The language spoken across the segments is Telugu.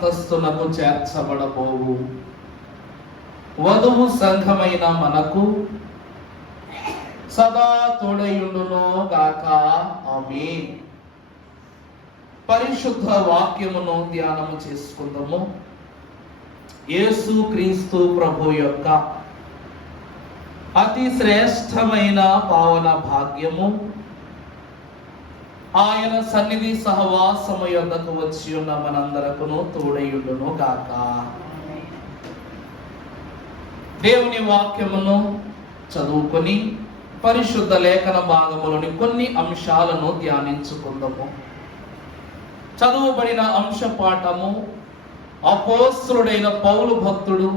అంతస్తునకు చేర్చబడబోవు వధువు సంఘమైన మనకు సదా తోడయుండును గాక. ఆమేన్. పరిశుద్ధ వాక్యమును ధ్యానము చేసుకుందాము. యేసు క్రీస్తు ప్రభు యొక్క అతి శ్రేష్టమైన పావన భాగ్యము, ఆయన సన్నిధి సహవాసము యొద్దకు వచ్చి ఉన్న మనందరకును తోడయుండును గాక. దేవుని వాక్యమును చదువుకొని పరిశుద్ధ లేఖన భాగములోని కొన్ని అంశాలను ధ్యానించుకుందాము. చదువుబడిన అంశ పాఠము అపోస్తలుడైన పౌలు భక్తుడు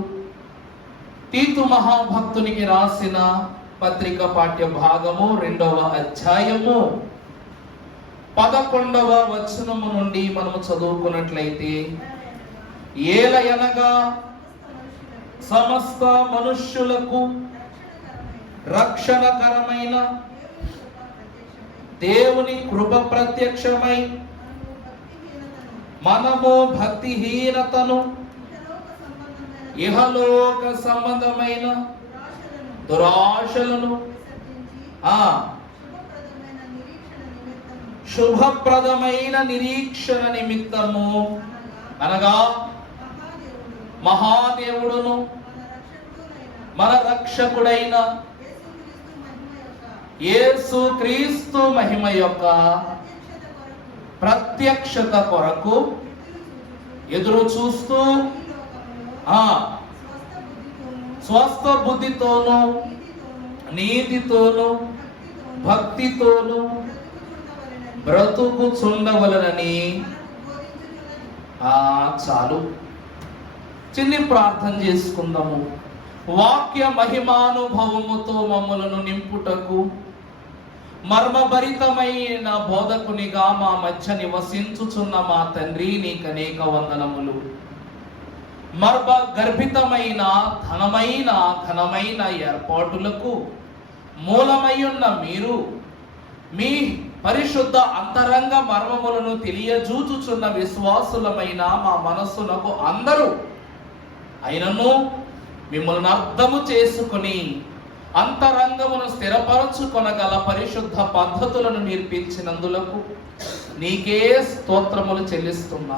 తీతు మహాభక్తునికి రాసిన పత్రిక పాఠ్య భాగము 2వ అధ్యాయము 11వ వచనము నుండి మనము చదువుకున్నట్లయితే, ఏలయనగా సమస్త మనుష్యులకు రక్షణకరమైన దేవుని కృప ప్రత్యక్షమై మనము భక్తిహీనతను, ఇహలోక సంబంధమైన దురాశలను శుభప్రదమైన నిరీక్షణ నిమిత్తము, అనగా మహాదేవుడును మన రక్షకుడైన యేసు క్రీస్తు మహిమ యొక్క ప్రత్యక్షత కొరకు ఎదురు చూస్తూ స్వస్థ బుద్ధితోను నీతితోను భక్తితోను బ్రతుకుచుండవలనని. చాలు, చిన్ని ప్రార్థన చేసుకుందాము. వాక్య మహిమానుభవముతో మమ్మలను నింపుటకు మర్మభరితమైన బోధకునిగా మా మధ్య నివసించుచున్న మా తండ్రి, నీకు అనేక వందనములు. మర్మ గర్భితమైన ఘనమైన ఏర్పాటులకు మూలమయ్యున్న మీరు మీ పరిశుద్ధ అంతరంగ మర్మములను తెలియజూచుచున్న విశ్వాసులమైన మా మనస్సునకు అందరూ అయినను మిమ్మల్ని అర్థము చేసుకుని అంతరంగమును స్థిరపరచుకొనగల పరిశుద్ధ పద్ధతులను నేర్పించినందులకు నీకే స్తోత్రములు చెల్లిస్తున్నా.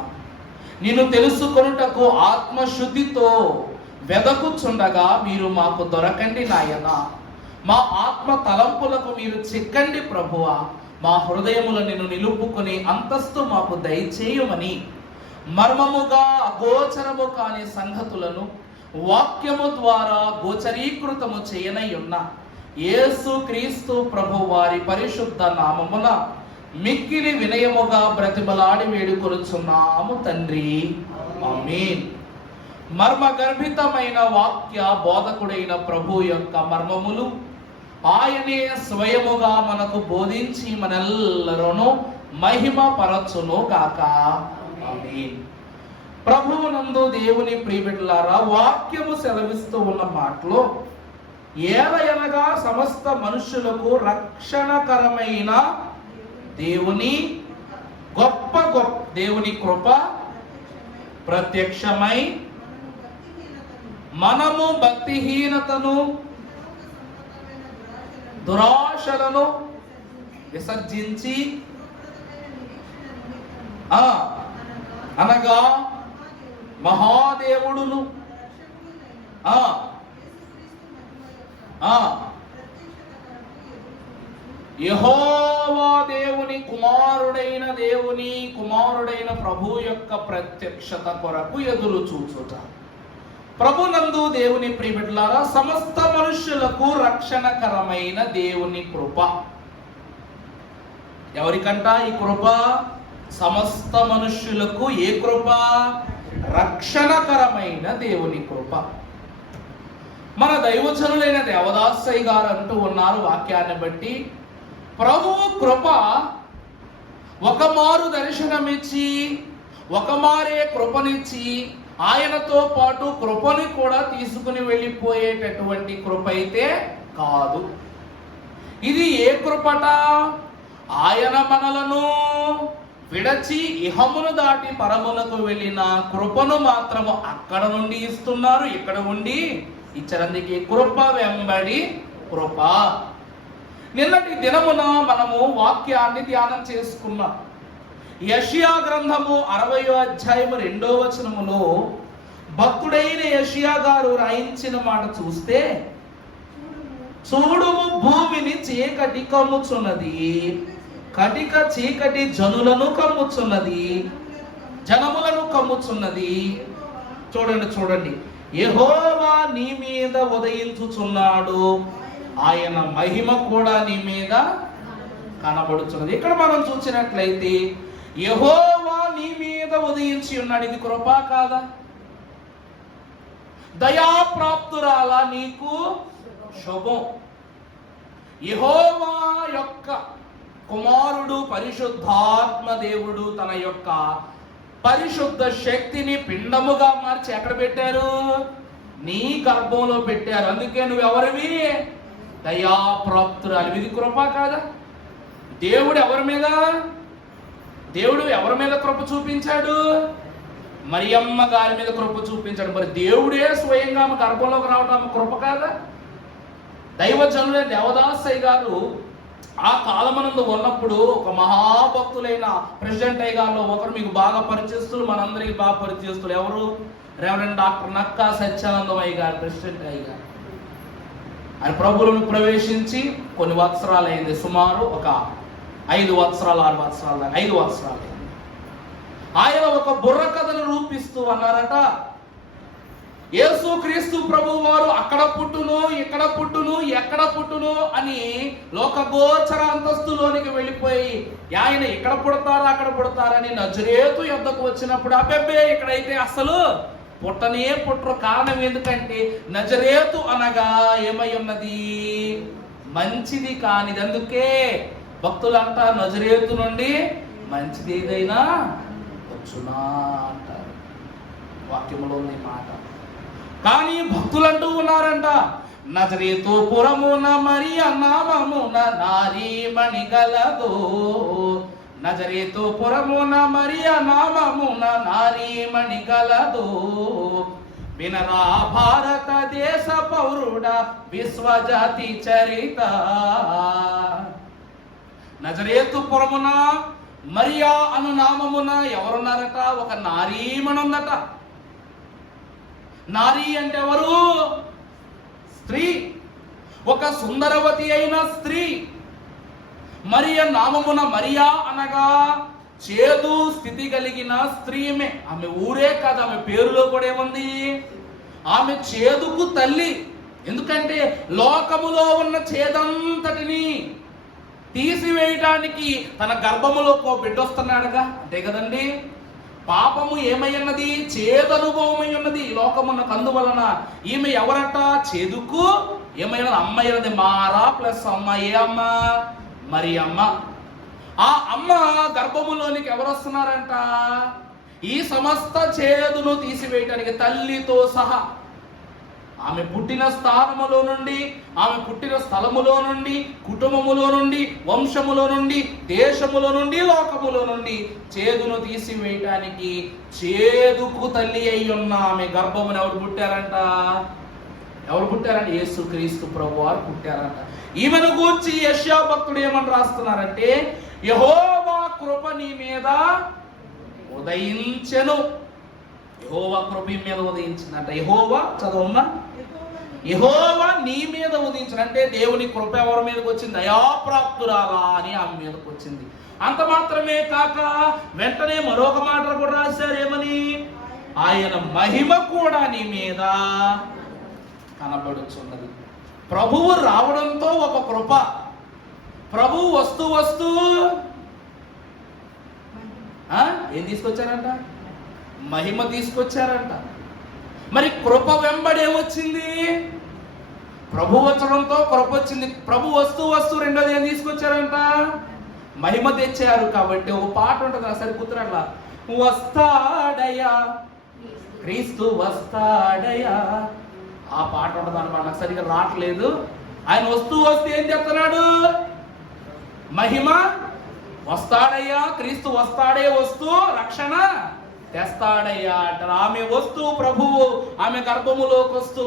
నిన్ను తెలుసుకొనుటకు ఆత్మశుద్ధితో వెదకుచుండగా మీరు మాకు దొరకండి నాయన. మా ఆత్మ తలంపులకు మీరు చిక్కండి ప్రభువా. మా హృదయములు నిన్ను నిలుపుకొని అంతస్తు మాకు దయచేయమని మర్మముగా అగోచరము కాని సంగతులను వాక్యము ద్వారా గోచరీకృతము చేయనై ఉన్న యేసు క్రీస్తు ప్రభు వారి పరిశుద్ధ నామమున మిక్కిలి వినయముగా బ్రతిమలాడి వేడుకొనుచున్నాము తండ్రి. ఆమేన్. మర్మ గర్భితమైన వాక్య బోధకుడైన ప్రభు యొక్క మర్మములు ఆయనే స్వయముగా మనకు బోధించి మనెల్లరూను మహిమ పరచును కాక. ఆమేన్. ప్రభువునందు దేవుని ప్రియబిడ్డలారా, వాక్యము సెలవిస్తూ ఉన్న మాటలో ఏలయనగా సమస్త మనుషులకు రక్షణకరమైన దేవుని దేవుని కృప ప్రత్యక్షమై మనము భక్తిహీనతను దురాశలను విసర్జించి అనగా మహాదేవుడును యెహోవా దేవుని కుమారుడైన ప్రభు యొక్క ప్రత్యక్షత కొరకు ఎదురు చూచుట. ప్రభునందు దేవుని ప్రియబిడ్డలారా, సమస్త మనుష్యులకు రక్షణకరమైన దేవుని కృప. ఎవరికంట ఈ కృప? సమస్త మనుష్యులకు. ఏ కృప? రక్షణకరమైన దేవుని కృప. మన దైవజనులైన దేవదాసయ్య గారు అంటూ ఉన్నారు వాక్యాన్ని బట్టి, ప్రభువు కృప ఒకమారు దర్శనమిచ్చి ఒకమారే కృపనిచ్చి ఆయనతో పాటు కృపని కూడా తీసుకుని వెళ్ళిపోయేటటువంటి కృప అయితే కాదు. ఇది ఏ కృపట? ఆయన మనలను విడచి ఇహమును దాటి పరమునకు వెళ్ళిన కృపను మాత్రము అక్కడ నుండి ఇస్తున్నారు, ఇక్కడ ఉండి ఇచ్చరందుకే కృప వెంబడి కృప. నిన్నటి దినమున మనము వాక్యాన్ని ధ్యానం చేసుకున్నాం. యెషయా గ్రంథము 60వ అధ్యాయము 2వ వచనములో భక్తుడైన యెషయా గారు రాయించిన మాట చూస్తే, చూడుము భూమిని చీకటి కమ్ముచున్నది, కటిక చీకటి జనులను కమ్ముచున్నది, జనములను కమ్ముచున్నది. చూడండి, యెహోవా నీ మీద ఉదయించుచున్నాడు, ఆయన మహిమ కూడా నీ మీద కనబడుచున్నది. ఇక్కడ మనం చూసినట్లయితే యెహోవా నీ మీద ఉదయించి ఉన్నాడు. ఇది కృప కాదా? దయాప్రాప్తురాల నీకు శుభం. యెహోవా యొక్క కుమారుడు పరిశుద్ధాత్మ దేవుడు తన యొక్క పరిశుద్ధ శక్తిని పిండముగా మార్చి ఎక్కడ పెట్టారు? నీ గర్భంలో పెట్టారు. అందుకే నువ్వు ఎవరివి? దయాప్రాప్తురాలు. ఇది కృప కాదా? దేవుడు ఎవరి మీద కృప చూపించాడు? మరియమ్మ గారి మీద కృప చూపించాడు. మరి దేవుడే స్వయంగా ఆమె గర్భంలోకి రావడం కృప కాదా? దైవజనులే దేవదాసయ్య గారు ఆ కాలమనందు ఉన్నప్పుడు ఒక మహాభక్తులైన ప్రెసిడెంట్ అయ్య గారిలో ఒకరు, మీకు బాగా పరిచయస్తులు, మనందరికీ బాగా పరిచయస్తులు. ఎవరు? రెవరెండ్ డాక్టర్ నక్కా సత్యానందమయ్య గారు, ప్రెసిడెంట్ అయ్య గారు. ఆయన ప్రభువులను ప్రవేశించి కొన్ని వత్సరాలు అయింది, సుమారు ఒక 5 వత్సరాలు 6 వత్సరాలు దాకా 5 వత్సరాలు అయింది. ఆయన ఒక బుర్ర కథను రూపిస్తూ అన్నారట, యేసుక్రీస్తు ప్రభువు వారు అక్కడ పుట్టును, ఇక్కడ పుట్టును, ఎక్కడ పుట్టును అని లోకగోచర అంతస్తులోనికి వెళ్ళిపోయి, ఆయన ఇక్కడ పుడతారా అక్కడ పుడతారని నజరేతు యొద్దకు వచ్చినప్పుడు, అబ్బెబ్బే ఇక్కడైతే అసలు పుట్టనే పుట్టరు. కారణం ఎందుకంటే నజరేతు అనగా ఏమై ఉన్నది? మంచిది కానిది. అందుకే భక్తులు అంటారు, నజరేతు నుండి మంచిది ఏదైనా వచ్చునా అంటారు. వాక్యములో ఉంది మాట. కానీ భక్తులు అంటూ ఉన్నారంట, నజరేతు పురమున మరియ నామమున నారీమణి గలదో, నజరేతు పురమున మరియ నామమున నారీమణి గలదో, వినరా భారతదేశ పౌరుడ విశ్వజాతి చరిత. నజరేతు పురమున మరియా అను నామమున ఎవరున్నారట? ఒక నారీమణి ఉందట. నారీ అంటే ఎవరు? స్త్రీ, ఒక సుందరవతి అయిన స్త్రీ. మరియ నామమున మరియా అనగా చేదు స్థితి కలిగిన స్త్రీమే. ఆమె ఊరే కాదు, ఆమె పేరులో కూడా ఏముంది? ఆమె చేదుకు తల్లి. ఎందుకంటే లోకములో ఉన్న చేదంతటిని తీసివేయడానికి తన గర్భములో బిడ్డ వస్తున్నాడుగా, అంతే కదండి. పాపము ఏమయ్యున్నది? చేదనుభవమై ఉన్నది లోకమున్న కందువలన. ఈమె ఎవరట? చేదుకు ఏమైనది? అమ్మాయినది. మారా ప్లస్ అమ్మ. ఏ అమ్మ? మరి అమ్మ. ఆ అమ్మ గర్భములోనికి ఎవరు వస్తున్నారంట? ఈ సమస్త చేదును తీసివేయటానికి తల్లితో సహా. ఆమె పుట్టిన స్థానములో నుండి, ఆమె పుట్టిన స్థలములో నుండి, కుటుంబములో నుండి, వంశములో నుండి, దేశములో నుండి, లోకములో నుండి చేదును తీసివేయటానికి చేదుకు తల్లి అయి ఉన్న ఆమె గర్భమును ఎవరు పుట్టారంట? యేసుక్రీస్తు ప్రభు వారు పుట్టారంట. ఈమెను గూర్చి యెషయా భక్తుడు ఏమని రాస్తున్నారంటే, యెహోవా కృప నీ మీద ఉదయించెను. యెహోవా కృప మీద ఉదయించిందంట. యెహోవా చదవమ్మా. యెహోవా నీ మీద ఉదయించిన అంటే దేవుని కృప ఎవరి మీదకి వచ్చింది? దయాప్రాప్తురాలా అని ఆమె మీదకి వచ్చింది. అంత మాత్రమే కాక వెంటనే మరొక మాట కూడా రాశారు. ఏమని? ఆయన మహిమ కూడా నీ మీద కనబడుచున్నది. ప్రభువు రావడంతో ఒక కృప. ప్రభువు వస్తూ ఏం తీసుకొచ్చారంట? మహిమ తీసుకొచ్చారంట. మరి కృప వెంబడేమొచ్చింది? ప్రభు వచ్చడంతో కృప వచ్చింది. ప్రభు వస్తూ రెండోది ఏం తీసుకొచ్చారంట? మహిమ తెచ్చారు. కాబట్టి ఒక పాట ఉంటుంది, సరి కుతురట్లా, వస్తాడయ్యా క్రీస్తు వస్తాడయ్యా, ఆ పాట ఉంటుంది అనమాట. నాకు సరిగ్గా రావట్లేదు. ఆయన వస్తూ ఏం చెప్తున్నాడు? మహిమ వస్తాడయ్యా, క్రీస్తు వస్తాడే, వస్తూ రక్షణ తెస్తాడయ్యా అంటారు. ఆమె వస్తూ ప్రభువు ఆమె గర్భములోకి వస్తూ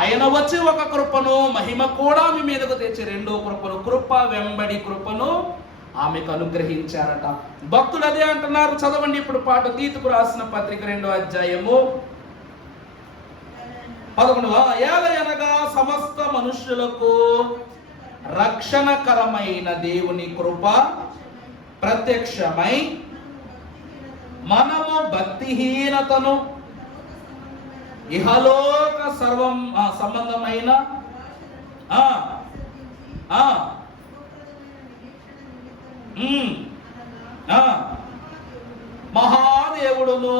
ఆయన వచ్చి ఒక కృపను, మహిమ కూడా ఆమె మీదకు తెచ్చి రెండో కృపను, కృప వెంబడి కృపను ఆమెకు అనుగ్రహించారట. భక్తులు అదే అంటున్నారు. చదవండి ఇప్పుడు పాట. తీతుకు రాసిన పత్రిక 2వ అధ్యాయము 11వ. ఏలయనగా సమస్త మనుష్యులకు రక్షణకరమైన దేవుని కృప ప్రత్యక్షమై మనము భక్తిహీనతను ఇహలోక సర్వం సంబంధమైన మహాదేవుడును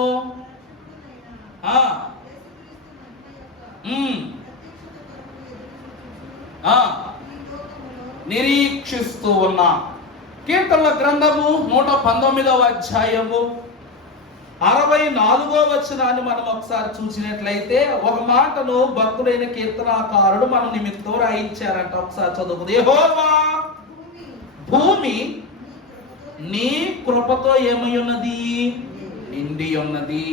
నిరీక్షిస్తూ ఉన్నా. కీర్తనల గ్రంథము 119వ అధ్యాయము 64వ వచనాన్ని మనం ఒకసారి చూసినట్లయితే ఒక మాటను భక్తుడైన కీర్తనాకారుడు మన నిమిత్తం రాయించారంట. ఒకసారి చదువు. యెహోవా భూమి నీ కృపతో ఏమై ఉన్నది? నిండి ఉన్నది.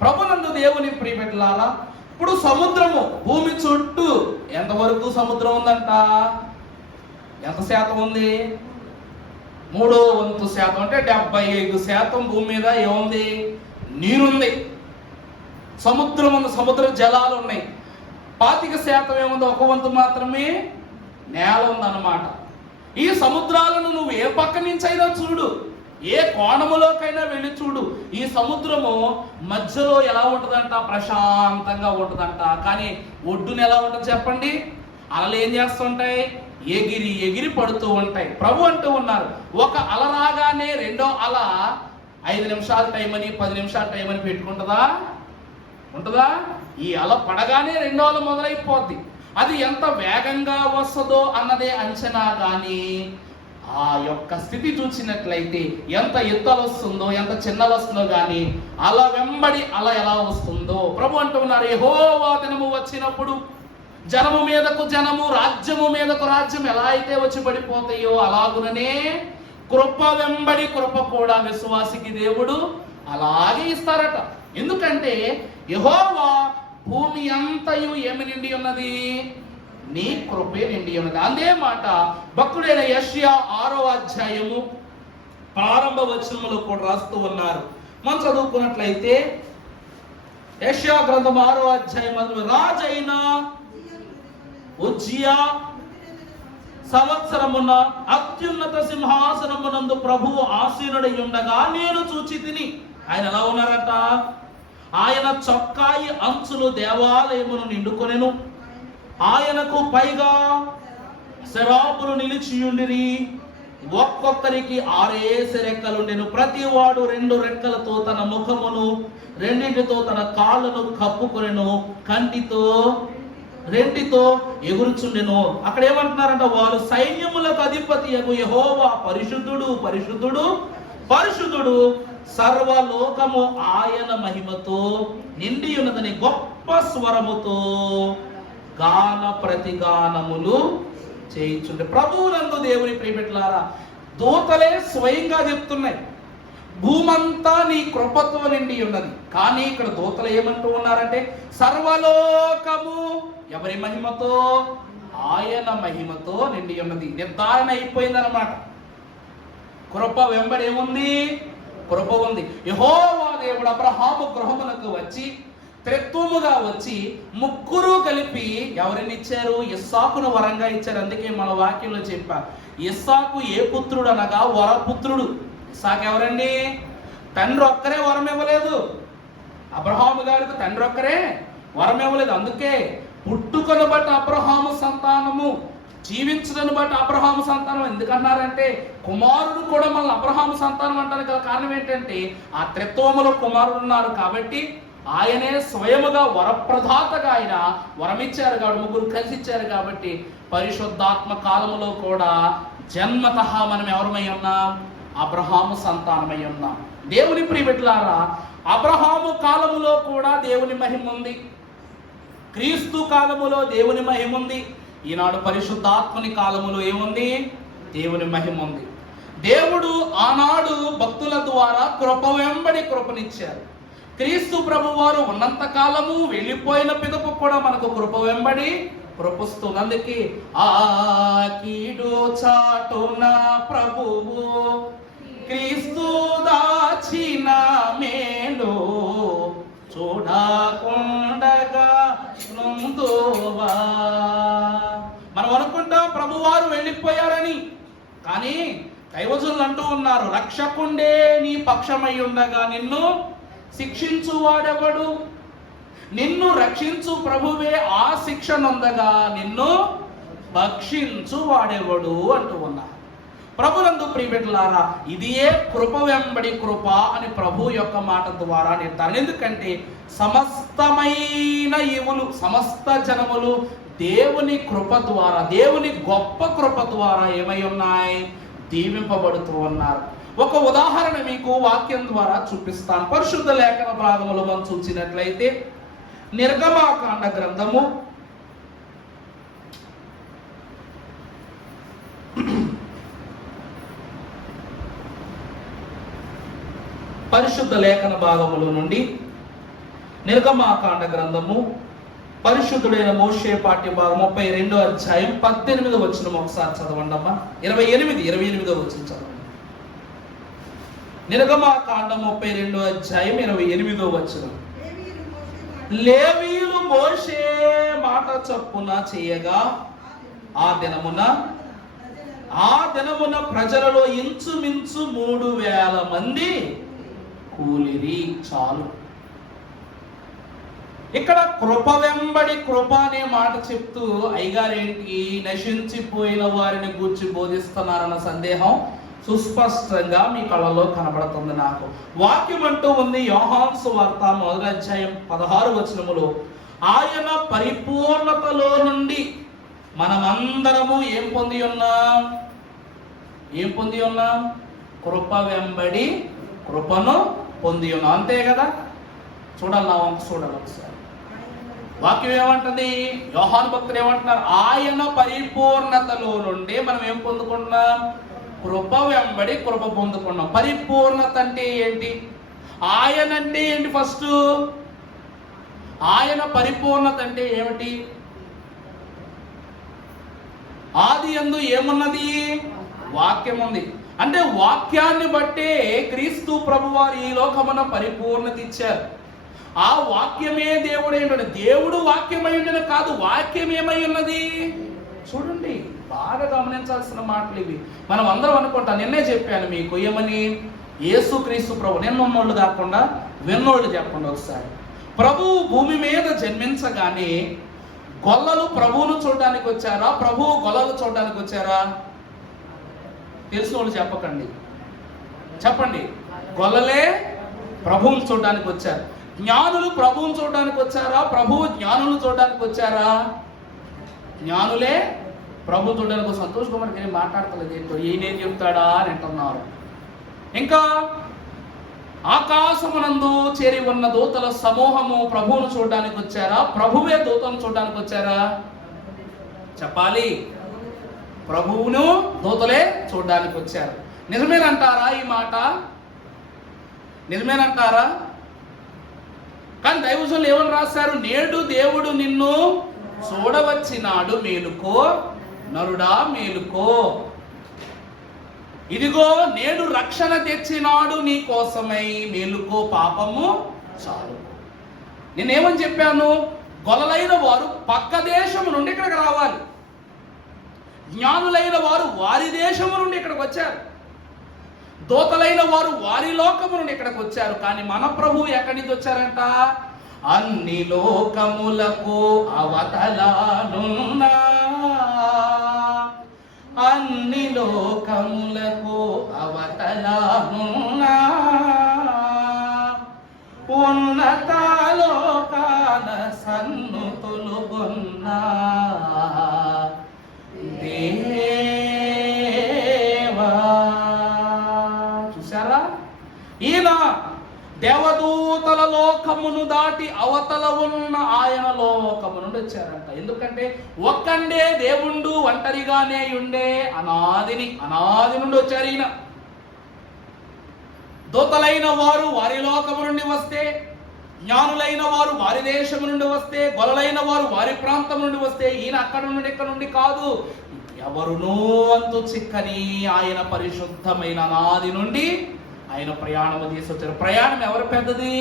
ప్రభునందు దేవుని ప్రియబిడ్డలారా, ఇప్పుడు సముద్రము భూమి చుట్టూ ఎంతవరకు సముద్రం ఉందంట? ఎంత శాతం ఉంది? 3/4% అంటే 75% భూమి మీద ఏముంది? నీరుంది, సముద్రం ఉంది, సముద్ర జలాలు ఉన్నాయి. 25% ఏముంది? 1/4 మాత్రమే నేల ఉందన్నమాట. ఈ సముద్రాలను నువ్వు ఏ పక్క నుంచైనా చూడు, ఏ కోణములోకైనా వెళ్ళి చూడు, ఈ సముద్రము మధ్యలో ఎలా ఉంటుందంట? ప్రశాంతంగా ఉంటుందంట. కానీ ఒడ్డున ఎలా ఉంటుంది చెప్పండి? అలలు ఏం చేస్తుంటాయి? ఎగిరి ఎగిరి పడుతూ ఉంటాయి. ప్రభు అంటూ ఉన్నారు, ఒక అల రాగానే రెండో అల 5 నిమిషాల టైం అని 10 నిమిషాల టైం అని పెట్టుకుంటుందా? ఉంటుందా? ఈ అల పడగానే రెండో అల మొదలైపోద్ది. అది ఎంత వేగంగా వస్తుందో అన్నదే అంచనా. కానీ ఆ యొక్క స్థితి చూసినట్లయితే ఎంత ఎత్తులు వస్తుందో, ఎంత చిన్నలు వస్తుందో, కానీ అల వెంబడి అల ఎలా వస్తుందో ప్రభు అంటూ ఉన్నారు. యెహోవా దినము వచ్చినప్పుడు జనము మీదకు జనము, రాజ్యము మీదకు రాజ్యం ఎలా అయితే వచ్చి పడిపోతాయో అలాగుననే కృప వెంబడి కృప కూడా విశ్వాసికి దేవుడు అలాగే ఇస్తారట. ఎందుకంటే యెహోవా భూమి అంతయు ఏమి నిండి ఉన్నది? నీ కృపే నిండి ఉన్నది. అదే మాట భక్తుడైన యెషయా 6వ అధ్యాయము ప్రారంభ వచనములో కూడా రాస్తూ ఉన్నారు. మనం చదువుకున్నట్లయితే యెషయా గ్రంథం 6వ అధ్యాయం రాజైన ఉజ్జియా సంవత్సరమున అత్యున్నత సింహాసనమునందు ప్రభువు ఆసీనుడై ఉండగా నేను చూచి తిని. ఆయన ఎలా ఉన్నారట? ఆయన చొక్కాయి అంచులు దేవాలయమును నిండుకొనెను. ఆయనకు పైగా శరాపులు నిలిచియుండిరి. ఒక్కొక్కరికి 6 రెక్కలుండెను. ప్రతి వాడు 2 రెక్కలతో తన ముఖమును, 2 తన కాళ్ళను కప్పుకొనెను. కంటితో 2 ఎగురుచుండెను. అక్కడ ఏమంటున్నారంట? వారు సైన్యములకు అధిపతి యెహోవా పరిశుద్ధుడు, పరిశుద్ధుడు, పరిశుద్ధుడు, సర్వలోకము ఆయన మహిమతో నిండి ఉన్నదని గొప్ప స్వరముతో గాన ప్రతిగానములు చేయించుండే. ప్రభువునందు దేవుని ప్రియబిడ్డలారా, దూతలే స్వయంగా చెప్తున్నాయి, భూమంతా నీ కృపతో నిండి ఉన్నది. కానీ ఇక్కడ దూతలు ఏమంటూ ఉన్నారంటే సర్వలోకము ఎవరి మహిమతో? ఆయన మహిమతో నిండి ఉన్నది. నిర్ధారణ అయిపోయిందన్నమాట. కృప వెంబడి ఏముంది? కృప ఉంది. యెహోవా దేవుడు అబ్రహాము గృహమునకు వచ్చి త్రిత్వముగా వచ్చి 3 కలిపి ఎవరిని ఇచ్చారు? ఇస్సాకును వరంగా ఇచ్చారు. అందుకే మన వాక్యంలో చెప్పా, ఇస్సాకు ఏ పుత్రుడు అనగా వరపుత్రుడు. ఇస్సాకు ఎవరండి? తండ్రి ఒక్కరే వరం ఇవ్వలేదు. అబ్రహాము గారికి తండ్రి ఒక్కరే వరం ఇవ్వలేదు. అందుకే పుట్టుకను బట్టి అబ్రహాము సంతానము, జీవించడాన్ని బట్టి అబ్రహాము సంతానం ఎందుకన్నారంటే కుమారుడు కూడా మళ్ళీ అబ్రహాము సంతానం అంటానికి గల కారణం ఏంటంటే ఆ త్రిత్వములో కుమారుడు ఉన్నారు కాబట్టి ఆయనే స్వయముగా వరప్రదాతగా ఆయన వరమిచ్చారు కాబట్టి 3 కలిసి ఇచ్చారు కాబట్టి పరిశుద్ధాత్మ కాలములో కూడా జన్మతః మనం ఎవరమై ఉన్నాం? అబ్రహాము సంతానమై ఉన్నాం. దేవుని ప్రియబిడ్డలారా, అబ్రహాము కాలములో కూడా దేవుని మహిమ ఉంది. క్రీస్తు కాలములో దేవుని మహిమ ఉంది. ఈనాడు పరిశుద్ధాత్మని కాలములో ఏముంది? దేవుని మహిమ ఉంది. దేవుడు ఆనాడు భక్తుల ద్వారా కృప వెంబడి కృపనిచ్చారు. క్రీస్తు ప్రభు వారు ఉన్నంత కాలము వెళ్ళిపోయిన పిదపు కూడా మనకు కృప వెంబడి కృపిస్తుంది. అందుకే ఆ కీడు చాటున ప్రభువు క్రీస్తు దాచిన మేలు చూడకుండగా నుందువా. మనం అనుకుంటాం ప్రభువారు వెళ్ళిపోయారని, కానీ దైవజనులు అంటూ ఉన్నారు, రక్షకుండే నీ పక్షమై ఉండగా నిన్ను శిక్షించువాడెవడు? నిన్ను రక్షించు ప్రభువే ఆ శిక్ష నొందగా నిన్ను భక్షించు వాడెవడు అంటూ ఉన్నారు. ప్రభునందు ప్రియబిడ్డలారా, ఇదియే కృప వెంబడి కృప అని ప్రభు యొక్క మాట ద్వారా నిర్ధారణ. ఎందుకంటే సమస్తమైన ఈవులు, సమస్త జనములు దేవుని కృప ద్వారా, దేవుని గొప్ప కృప ద్వారా ఏమై ఉన్నాయి? దీవింపబడుతూ ఉన్నారు. ఒక ఉదాహరణ మీకు వాక్యం ద్వారా చూపిస్తాను. పరిశుద్ధ లేఖన భాగములు మనం చూసినట్లయితే నిర్గమాకాండ గ్రంథము 32 పరిశుద్ధుడైన మోషే పాఠ్య భాగం 32వ అధ్యాయం 18వ వచనం ఒకసారి చదవండి అమ్మా. 28వ వచనం చదవండి. నిర్గమాకాండం 32వ అధ్యాయం 28వ వచనం. లేవీయులు మోషే మాట చొప్పున చేయగా ఆ దినమున ప్రజలలో ఇంచుమించు 3000 మంది కూలిరి. చాలు. ఇక్కడ కృప వెంబడి కృప అనే మాట చెప్తూ అయ్యగారేంటి నశించిపోయిన వారిని గూర్చి బోధిస్తున్నారన్న సందేహం సుస్పష్టంగా మీ కళ్ళలో కనబడుతుంది. నాకు వాక్యం అంటూ ఉంది. యోహాను సువార్త 1వ అధ్యాయం 16వ వచనములో ఆయన పరిపూర్ణతలో నుండి మనమందరము ఏం పొంది ఉన్నాం? కృప వెంబడి కృపను పొంది ఉన్నాం. అంతే కదా? చూడాలి ఒకసారి వాక్యం ఏమంటుంది? యోహాను భక్తులు ఏమంటున్నారు? ఆయన పరిపూర్ణతలో నుండి మనం ఏం పొందుకుంటున్నాం? కృప వెంబడి కృప పొందుకున్నాం. పరిపూర్ణత అంటే ఏంటి? ఆయన అంటే ఏంటి? ఫస్ట్ ఆయన పరిపూర్ణత అంటే ఏమిటి? ఆది యందు ఏమున్నది? వాక్యం ఉంది. అంటే వాక్యాన్ని బట్టే క్రీస్తు ప్రభువారు ఈ లోకమున పరిపూర్ణత ఇచ్చారు. ఆ వాక్యమే దేవుడై ఉన్నది. దేవుడు వాక్యమై ఉండని కాదు, వాక్యం ఏమై ఉన్నది? చూడండి, బాగా గమనించాల్సిన మాటలు ఇవి. మనం అందరం అనుకుంటాం, నిన్నే చెప్పాను మీకు ఏమని, యేసు క్రీస్తు ప్రభు, నిన్నోళ్ళు కాకుండా విన్నోళ్ళు చెప్పండి ఒకసారి. ప్రభువు భూమి మీద జన్మించగానే గొల్లలు ప్రభువును చూడడానికి వచ్చారా? ప్రభువు గొల్లలు చూడడానికి వచ్చారా? తెలిసిన వాళ్ళు చెప్పండి. గొల్లలే ప్రభువును చూడడానికి వచ్చారు. జ్ఞానులు ప్రభువును చూడడానికి వచ్చారా? ప్రభువు జ్ఞానులు చూడడానికి వచ్చారా? జ్ఞానులే ప్రభు చూడడానికి. సంతోష్ కుమార్ గారు మాట్లాడతలేదు, ఏంటో ఈయనేం చెప్తాడా అని అంటున్నారు. ఇంకా ఆకాశమునందు చేరి ఉన్న దూతల సమూహము ప్రభువును చూడడానికి వచ్చారా? ప్రభువే దూతలను చూడడానికి వచ్చారా? చెప్పాలి. ప్రభువును దూతలే చూడడానికి వచ్చారు. నిజమేనంటారా ఈ మాట? నిజమేనంటారా? కానీ దైవజనులు ఏమని రాశారు? నేడు దేవుడు నిన్ను చూడవచ్చినాడు, మేలుకో నరుడా మేలుకో. ఇదిగో నేడు రక్షణ తెచ్చినాడు నీ కోసమై, మేలుకో పాపము చాలు. నేనేమని చెప్పాను? గొల్లలైన వారు పక్క దేశము నుండి ఇక్కడికి రావాలి. జ్ఞానులైన వారు వారి దేశము నుండి ఇక్కడికి వచ్చారు. దూతలైన వారు వారి లోకము నుండి ఇక్కడికి వచ్చారు. కానీ మన ప్రభు ఎక్కడి నుంచి వచ్చారంట? అన్ని లోకములకు అవతలానున్నా, అన్ని లోకములకు అవతలానున్నా, ఉన్నత లోకాన సన్నుతులుగున్నా దేవా. చూసారా? ఈయన దేవదూతల లోకమును దాటి అవతల ఉన్న ఆయన లోకము నుండి వచ్చారంట. ఎందుకంటే ఒక్కండే దేవుండు ఒంటరిగానే ఉండే అనాది నుండి వచ్చారు ఈయన. దూతలైన వారు వారి లోకము నుండి వస్తే, జ్ఞానులైన వారు వారి దేశం నుండి వస్తే, గొలలైన వారు వారి ప్రాంతం నుండి వస్తే, ఈయన అక్కడ నుండి ఇక్కడ నుండి కాదు, ఎవరునూ అంతు చిక్కని ఆయన పరిశుద్ధమైన నాది నుండి ఆయన ప్రయాణం చేసి వచ్చారు. ప్రయాణం ఎవరు పెద్దది?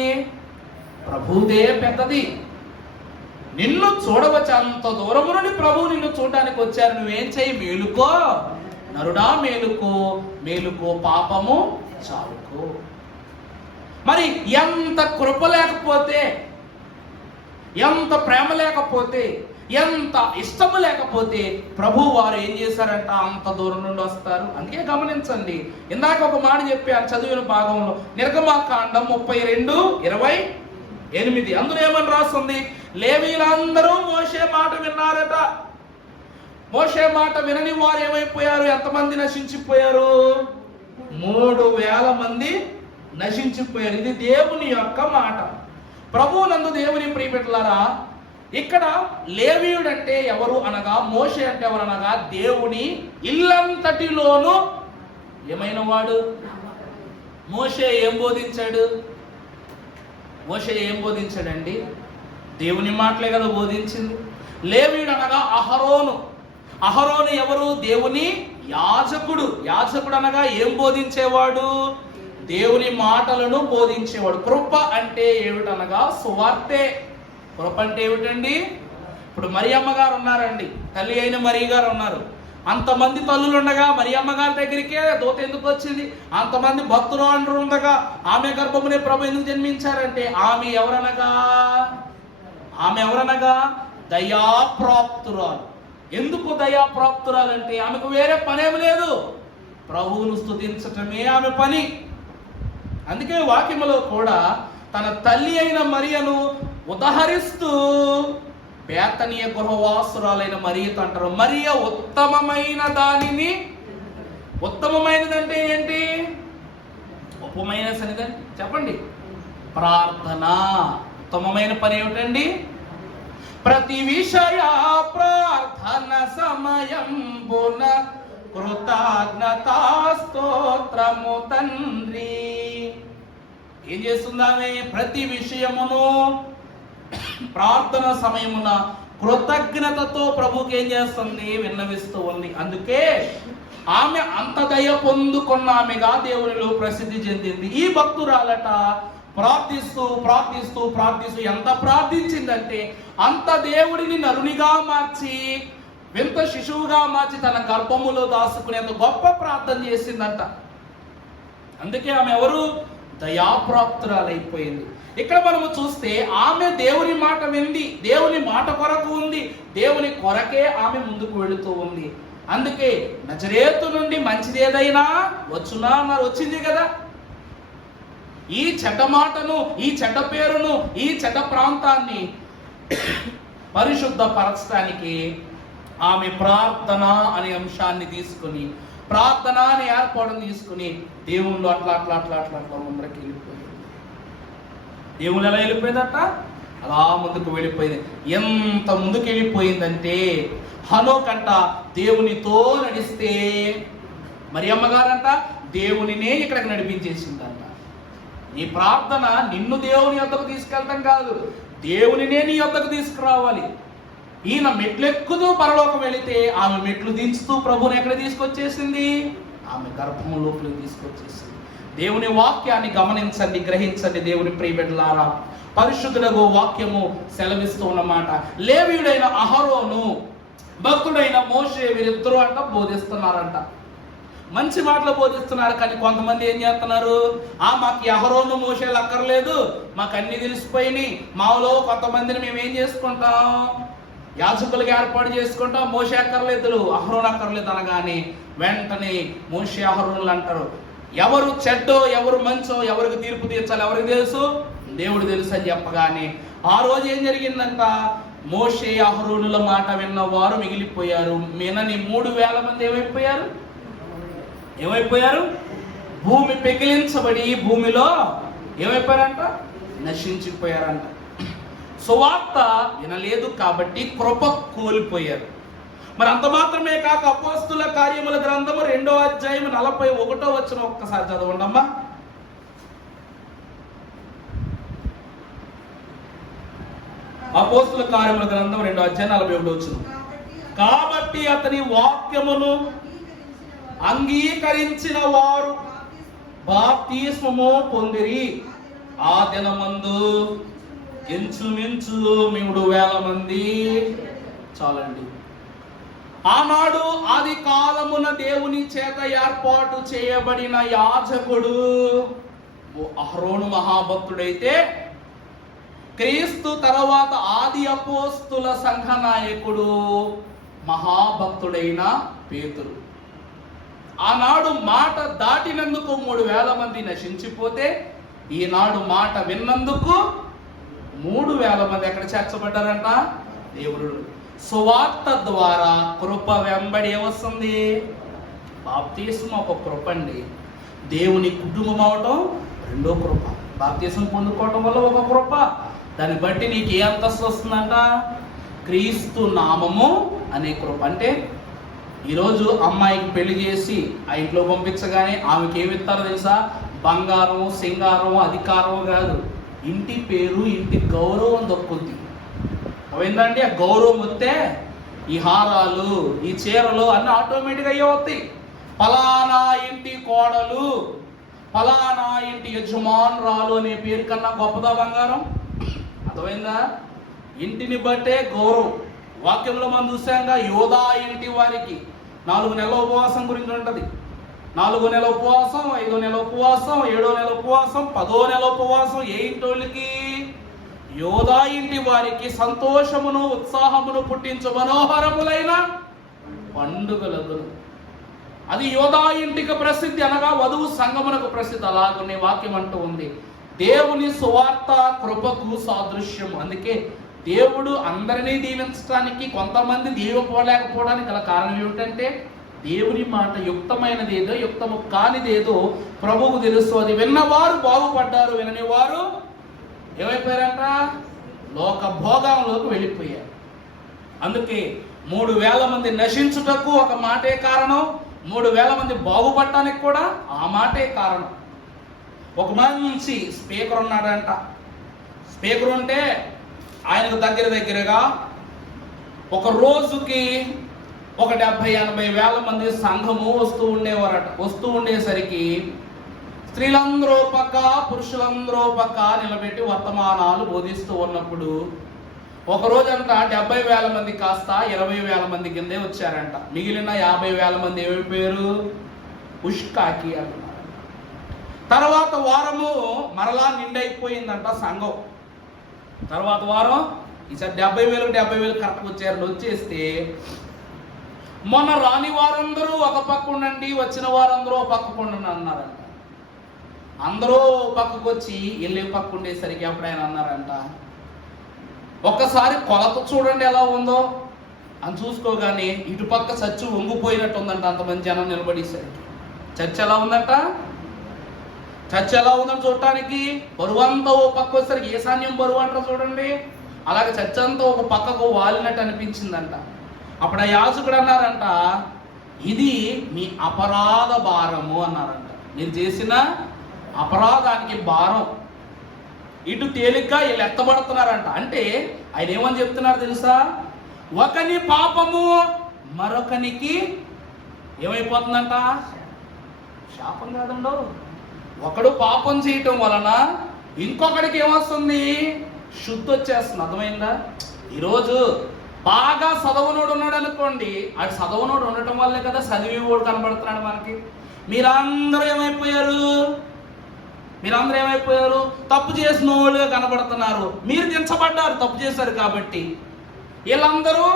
ప్రభుదే పెద్దది. నిన్ను చూడవచ్చు, అంత దూరము నుండి ప్రభు నిన్ను చూడడానికి వచ్చారు. నువ్వేం చెయ్యి? మేలుకో నరుడా, మేలుకో, మేలుకో, పాపము చాలుకో. మరి ఎంత కృప లేకపోతే, ఎంత ప్రేమ లేకపోతే, ఎంత ఇష్టము లేకపోతే ప్రభు వారు ఏం చేశారంట? అంత దూరం నుండి వస్తారు. అందుకే గమనించండి, ఇందాక ఒక మాట చెప్పాను చదివిన భాగంలో, నిర్గమాకాండం 32:28. అందులో ఏమని రాస్తుంది? లేవీలందరూ మోషే మాట విన్నారట. మోషే మాట వినని వారు ఏమైపోయారు? ఎంతమంది నశించిపోయారు? 3,000 మంది నశించిపోయారు. ఇది దేవుని యొక్క మాట. ప్రభు నందు దేవుని ప్రియబిడ్డలారా, ఇక్కడ లేవీయుడు అంటే ఎవరు అనగా, మోషే అంటే ఎవరు అనగా, దేవుని ఇల్లంతటిలోనూ ఏమైన వాడు. మోషే ఏం బోధించాడు? మోషే ఏం బోధించాడండి? దేవుని మాటలే కదా బోధించింది. లేవీయుడు అనగా అహరోను. అహరోను ఎవరు? దేవుని యాజకుడు. యాజకుడు అనగా ఏం బోధించేవాడు? దేవుని మాటలను బోధించేవాడు. కృప అంటే ఏమిటనగా సువార్తే. కృప అంటే ఏమిటండి? ఇప్పుడు మరియమ్మ గారు ఉన్నారండి, తల్లి అయిన మరియ గారు ఉన్నారు. అంతమంది తల్లులు ఉండగా మరియమ్మ గారి దగ్గరికే దూత ఎందుకు వచ్చింది? అంతమంది భక్తులు అంటారు ఉండగా ఆమె గర్భమునే ప్రభు ఎందుకు జన్మించారంటే, ఆమె ఎవరనగా దయాప్రాప్తురాలు. ఎందుకు దయాప్రాప్తురాలంటే, ఆమెకు వేరే పనేమి లేదు, ప్రభువును స్తుతించటమే ఆమె పని. అందుకే వాక్యములో కూడా తన తల్లి అయిన మరియను ఉదహరిస్తూ బేతనీయ గృహవాసురాలైన మరియతో అంటారు, మరియ ఉత్తమమైన దానిని. ఉత్తమమైనదంటే ఏంటి? ఉపమైన సన్నిధి చెప్పండి. ప్రార్థన. ఉత్తమమైన పని ఏమిటండి? ప్రతి విషయ ప్రార్థన సమయంబున కృతజ్ఞతా స్తోత్రము తండ్రి. ఏం చేస్తుందామె? ప్రతి విషయమును ప్రార్థన సమయమున కృతజ్ఞతతో ప్రభుకి ఏం చేస్తుంది? విన్నవిస్తూ ఉంది. అందుకే ఆమె అంత దయ పొందుకున్న ఆమెగా దేవునిలో ప్రసిద్ధి చెందింది. ఈ భక్తురాలట ప్రార్థిస్తూ ప్రార్థిస్తూ ప్రార్థిస్తూ ఎంత ప్రార్థించిందంటే, అంత దేవుడిని నరునిగా మార్చి, వింత శిశువుగా మార్చి తన గర్భములో దాచుకునేంత గొప్ప ప్రార్థన చేసిందంట. అందుకే ఆమె ఎవరు? దయాప్రాప్తురాలైపోయింది. ఇక్కడ మనము చూస్తే ఆమె దేవుని మాట వింది, దేవుని మాట కొరకు ఉంది, దేవుని కొరకే ఆమె ముందుకు వెళుతూ ఉంది. అందుకే నజరేతు నుండి మంచిదేదైనా వచ్చునా అన్నారు. వచ్చింది కదా. ఈ చెడ్డ మాటను, ఈ చెడ్డ పేరును, ఈ చెడ్డ ప్రాంతాన్ని పరిశుద్ధపరచడానికి ఆమె ప్రార్థన అనే అంశాన్ని తీసుకుని, ప్రార్థన అనే ఏర్పాటును తీసుకుని దేవుళ్ళు అట్లా అట్లా అట్లా అట్లా అట్లా ముందరికి వెళ్ళిపోయింది. దేవుళ్ళు ఎలా వెళ్ళిపోయిందట? అలా ముందుకు వెళ్ళిపోయింది. ఎంత ముందుకు వెళ్ళిపోయిందంటే, హనోకంట దేవునితో నడిస్తే, మరి అమ్మగారంట దేవునినే ఇక్కడికి నడిపించేసిందంట. నీ ప్రార్థన నిన్ను దేవుని యొద్దకు తీసుకెళ్ళటం కాదు, దేవునినే నీ యొద్దకు తీసుకురావాలి. ఈయన మెట్లెక్కుతూ పరలోకం వెళితే ఆమె మెట్లు దించుతూ ప్రభుని ఎక్కడ తీసుకొచ్చేసింది? ఆమె గర్భము లోపలికి తీసుకొచ్చేసింది. దేవుని వాక్యాన్ని గమనించండి, గ్రహించండి దేవుని ప్రియబిడ్డలారా. పరిశుద్ధుడగు వాక్యము సెలవిస్తూ ఉన్నమాట. లేవీయుడైన అహరోను, భక్తుడైన మోషే, వీరిద్దరూ అంట బోధిస్తున్నారంట. మంచి మాటలు బోధిస్తున్నారు. కానీ కొంతమంది ఏం చేస్తున్నారు? మాకు అహరోను మోషేలు అక్కర్లేదు, మాకు అన్ని తెలిసిపోయినాయి, మాలో కొంతమందిని మేము ఏం చేసుకుంటాం? యాజకులుగా ఏర్పాటు చేసుకుంటాం. మోషే అక్కర్లేదు, అహరోను అక్కర్లేదు అనగానే వెంటనే మోషే అహరోనులు అంటారు. ఎవరు చెడ్డో ఎవరు మంచో, ఎవరికి తీర్పు తీర్చాలి ఎవరికి తెలుసు? దేవుడు తెలుసు అని చెప్పగానే ఆ రోజు ఏం జరిగిందంట? మోషే అహరోనుల మాట విన్న వారు మిగిలిపోయారు. వినని 3,000 మంది ఏమైపోయారు? భూమి పెకిలించబడి భూమిలో ఏమైపోయారంట? నశించిపోయారంట. సువార్త వినలేదు కాబట్టి కృప కోల్పోయారు. మరి అంత మాత్రమే కాక అపోస్తుల కార్యముల గ్రంథము 2వ అధ్యాయం 41వ వచనం ఒక్కసారి చదవండి అమ్మా. అపోస్తుల కార్యముల గ్రంథం 2:41. కాబట్టి అతని వాక్యమును అంగీకరించిన వారు బాప్తిస్మము పొందిరి. ఆ దినమందు ఇంచుమించు 3,000 మంది. చాలండి. ఆనాడు ఆది కాలమున దేవుని చేత ఏర్పాటు చేయబడిన యాజకుడు అహరోను మహాభక్తుడైతే, క్రీస్తు తర్వాత ఆది అపోస్తుల సంఘ నాయకుడు మహాభక్తుడైన పేతురు. ఆనాడు మాట దాటినందుకు 3,000 మంది నశించిపోతే, ఈనాడు మాట విన్నందుకు 3,000 మంది ఎక్కడ చేర్చబడ్డారంట? దేవుడు సువార్త ద్వారా కృప వెంబడి ఏమొస్తుంది? బాప్తిస్మం ఒక కృప అండి. దేవుని కుటుంబం అవటం రెండో కృప. బాప్తిస్మం పొందుకోవటం వల్ల ఒక కృప. దాన్ని బట్టి నీకు ఏ అంతస్తు వస్తుందంట? క్రీస్తు నామము అనే కృప. అంటే ఈరోజు అమ్మాయికి పెళ్లి చేసి ఆ ఇంట్లో పంపించగానే ఆమెకి ఏమి ఇస్తారో తెలుసా? బంగారం, సింగారం, అధికారం కాదు, ఇంటి పేరు, ఇంటి గౌరవం దక్కుద్ది. అవేందండి? ఆ గౌరవం వస్తే ఈ హారాలు, ఈ చీరలు అన్నీ ఆటోమేటిక్గా అయ్యే వస్తాయి. ఫలానా ఇంటి కోడలు, ఫలానా ఇంటి యజమానురాలు అనే పేరు కన్నా గొప్పదా బంగారం? అర్థమైందా? ఇంటిని బట్టే గౌరవం. వాక్యంలో మనం చూసాంగా, యోధా ఇంటి వారికి 4 నెలల ఉపవాసం గురించి ఉంటుంది. 4 నెలల ఉపవాసం, 5 నెలల ఉపవాసం, 7 నెలల ఉపవాసం, 10 నెలల ఉపవాసం. ఏ ఇంటోళ్ళకి? యోధా ఇంటి వారికి సంతోషమును ఉత్సాహమును పుట్టించు మనోహరములైన పండుగలకు. అది యోధా ఇంటికి ప్రసిద్ధి, అనగా వధువు సంగమునకు ప్రసిద్ధి. అలాగనే వాక్యం అంటూ ఉంది, దేవుని సువార్త కృపకు సాదృశ్యం. అందుకే దేవుడు అందరినీ దీవించడానికి, కొంతమంది దీవపోలేకపోవడానికి గల కారణం ఏమిటంటే, దేవుని మాట యుక్తమైనది ఏదో, యుక్తము కానిదేదో ప్రభువుకు తెలుసు. అది విన్నవారు బాగుపడ్డారు, వినని వారు ఏమైపోయారంట? లోక భోగంలోకి వెళ్ళిపోయారు. అందుకే 3,000 మంది నశించుటకు ఒక మాటే కారణం, 3,000 మంది బాగుపడటానికి కూడా ఆ మాటే కారణం. ఒక మంచి స్పీకర్ ఉన్నాడంట. స్పీకర్ ఉంటే ఆయనకు దగ్గరగా ఒక రోజుకి ఒక 70-80 వేల మంది సంఘము వస్తూ ఉండేవారట. వస్తూ ఉండేసరికి స్త్రీలందరూ పక్క, పురుషులందరూ పక్క నిలబెట్టి వర్తమానాలు బోధిస్తూ ఉన్నప్పుడు ఒకరోజంట 70,000 మంది కాస్త 20,000 మంది కిందే వచ్చారంట. మిగిలిన 50,000 మంది ఏమైపోయారు? ఉష్కాకి అంటున్నారు. తర్వాత వారము మరలా నిండైపోయిందంట సంఘం. తర్వాత వారం ఈసారి 70,000 కరెక్ట్గా వచ్చారు. వచ్చేస్తే మొన్న రాని వారందరూ ఒక పక్క ఉండండి, వచ్చిన వారందరూ ఒక పక్కకు ఉండండి అన్నారంట. అందరూ పక్కకు వచ్చి వెళ్ళే పక్క ఉండేసరికి అప్పుడు ఆయన అన్నారంట, ఒక్కసారి కొలత చూడండి ఎలా ఉందో అని. చూసుకోగానే ఇటుపక్క చచ్చు వంగిపోయినట్టు ఉందంట. అంతమంది జనం నిలబడేసరికి చర్చ ఎలా ఉందంట? చర్చ ఎలా ఉందని చూడటానికి బరువు అంతా ఓ పక్క వచ్చేసరికి ఈశాన్యం బరువు అంటారు చూడండి, అలాగే చర్చ అంతా ఒక పక్కకు వాలినట్టు అనిపించిందంట. అప్పుడు ఆ యాజకుడు అన్నారంట, ఇది మీ అపరాధ భారము అన్నారంట. మీరు చేసిన అపరాధానికి భారం. ఇటు తేలిగ్గా వీళ్ళు ఎత్తబడుతున్నారంట. అంటే ఆయన ఏమని చెప్తున్నారు తెలుసా? ఒకని పాపము మరొకనికి ఏమైపోతుందంట? శాపం కాదండో. ఒకడు పాపం చేయటం వలన ఇంకొకడికి ఏమొస్తుంది? శుద్ధి వచ్చేస్తుంది. అర్థమైందా? ఈరోజు బాగా చదవనోడు ఉన్నాడు అనుకోండి, అటు చదవనోడు ఉండటం వల్లే కదా చదివేవాడు కనబడుతున్నాడు మనకి. మీరందరూ ఏమైపోయారు? తప్పు చేసిన వాళ్ళు కనబడుతున్నారు. మీరు దించబడ్డారు, తప్పు చేశారు కాబట్టి. వీళ్ళందరూ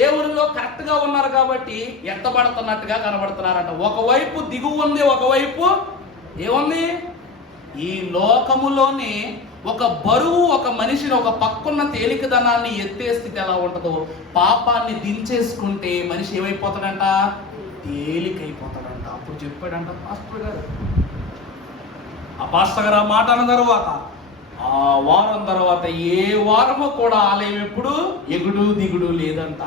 దేవునిలో కరెక్ట్గా ఉన్నారు కాబట్టి ఎత్తబడుతున్నట్టుగా కనబడుతున్నారంట. ఒకవైపు దిగువ ఉంది, ఒకవైపు ఏముంది? ఈ లోకములోనే ఒక బరువు ఒక మనిషిని ఒక పక్కున్న తేలికదనాన్ని ఎత్తే స్థితి ఎలా ఉంటుందో, పాపాన్ని దించేసుకుంటే మనిషి ఏమైపోతాడంట? తేలికైపోతాడంట. అప్పుడు చెప్పాడంట పాస్టర్ గారు. ఆ పాస్టర్ గారు ఆ మాట అన్న తర్వాత ఆ వారం తర్వాత ఏ వారము కూడా ఆలయం ఎప్పుడు ఎగుడు దిగుడు లేదంట.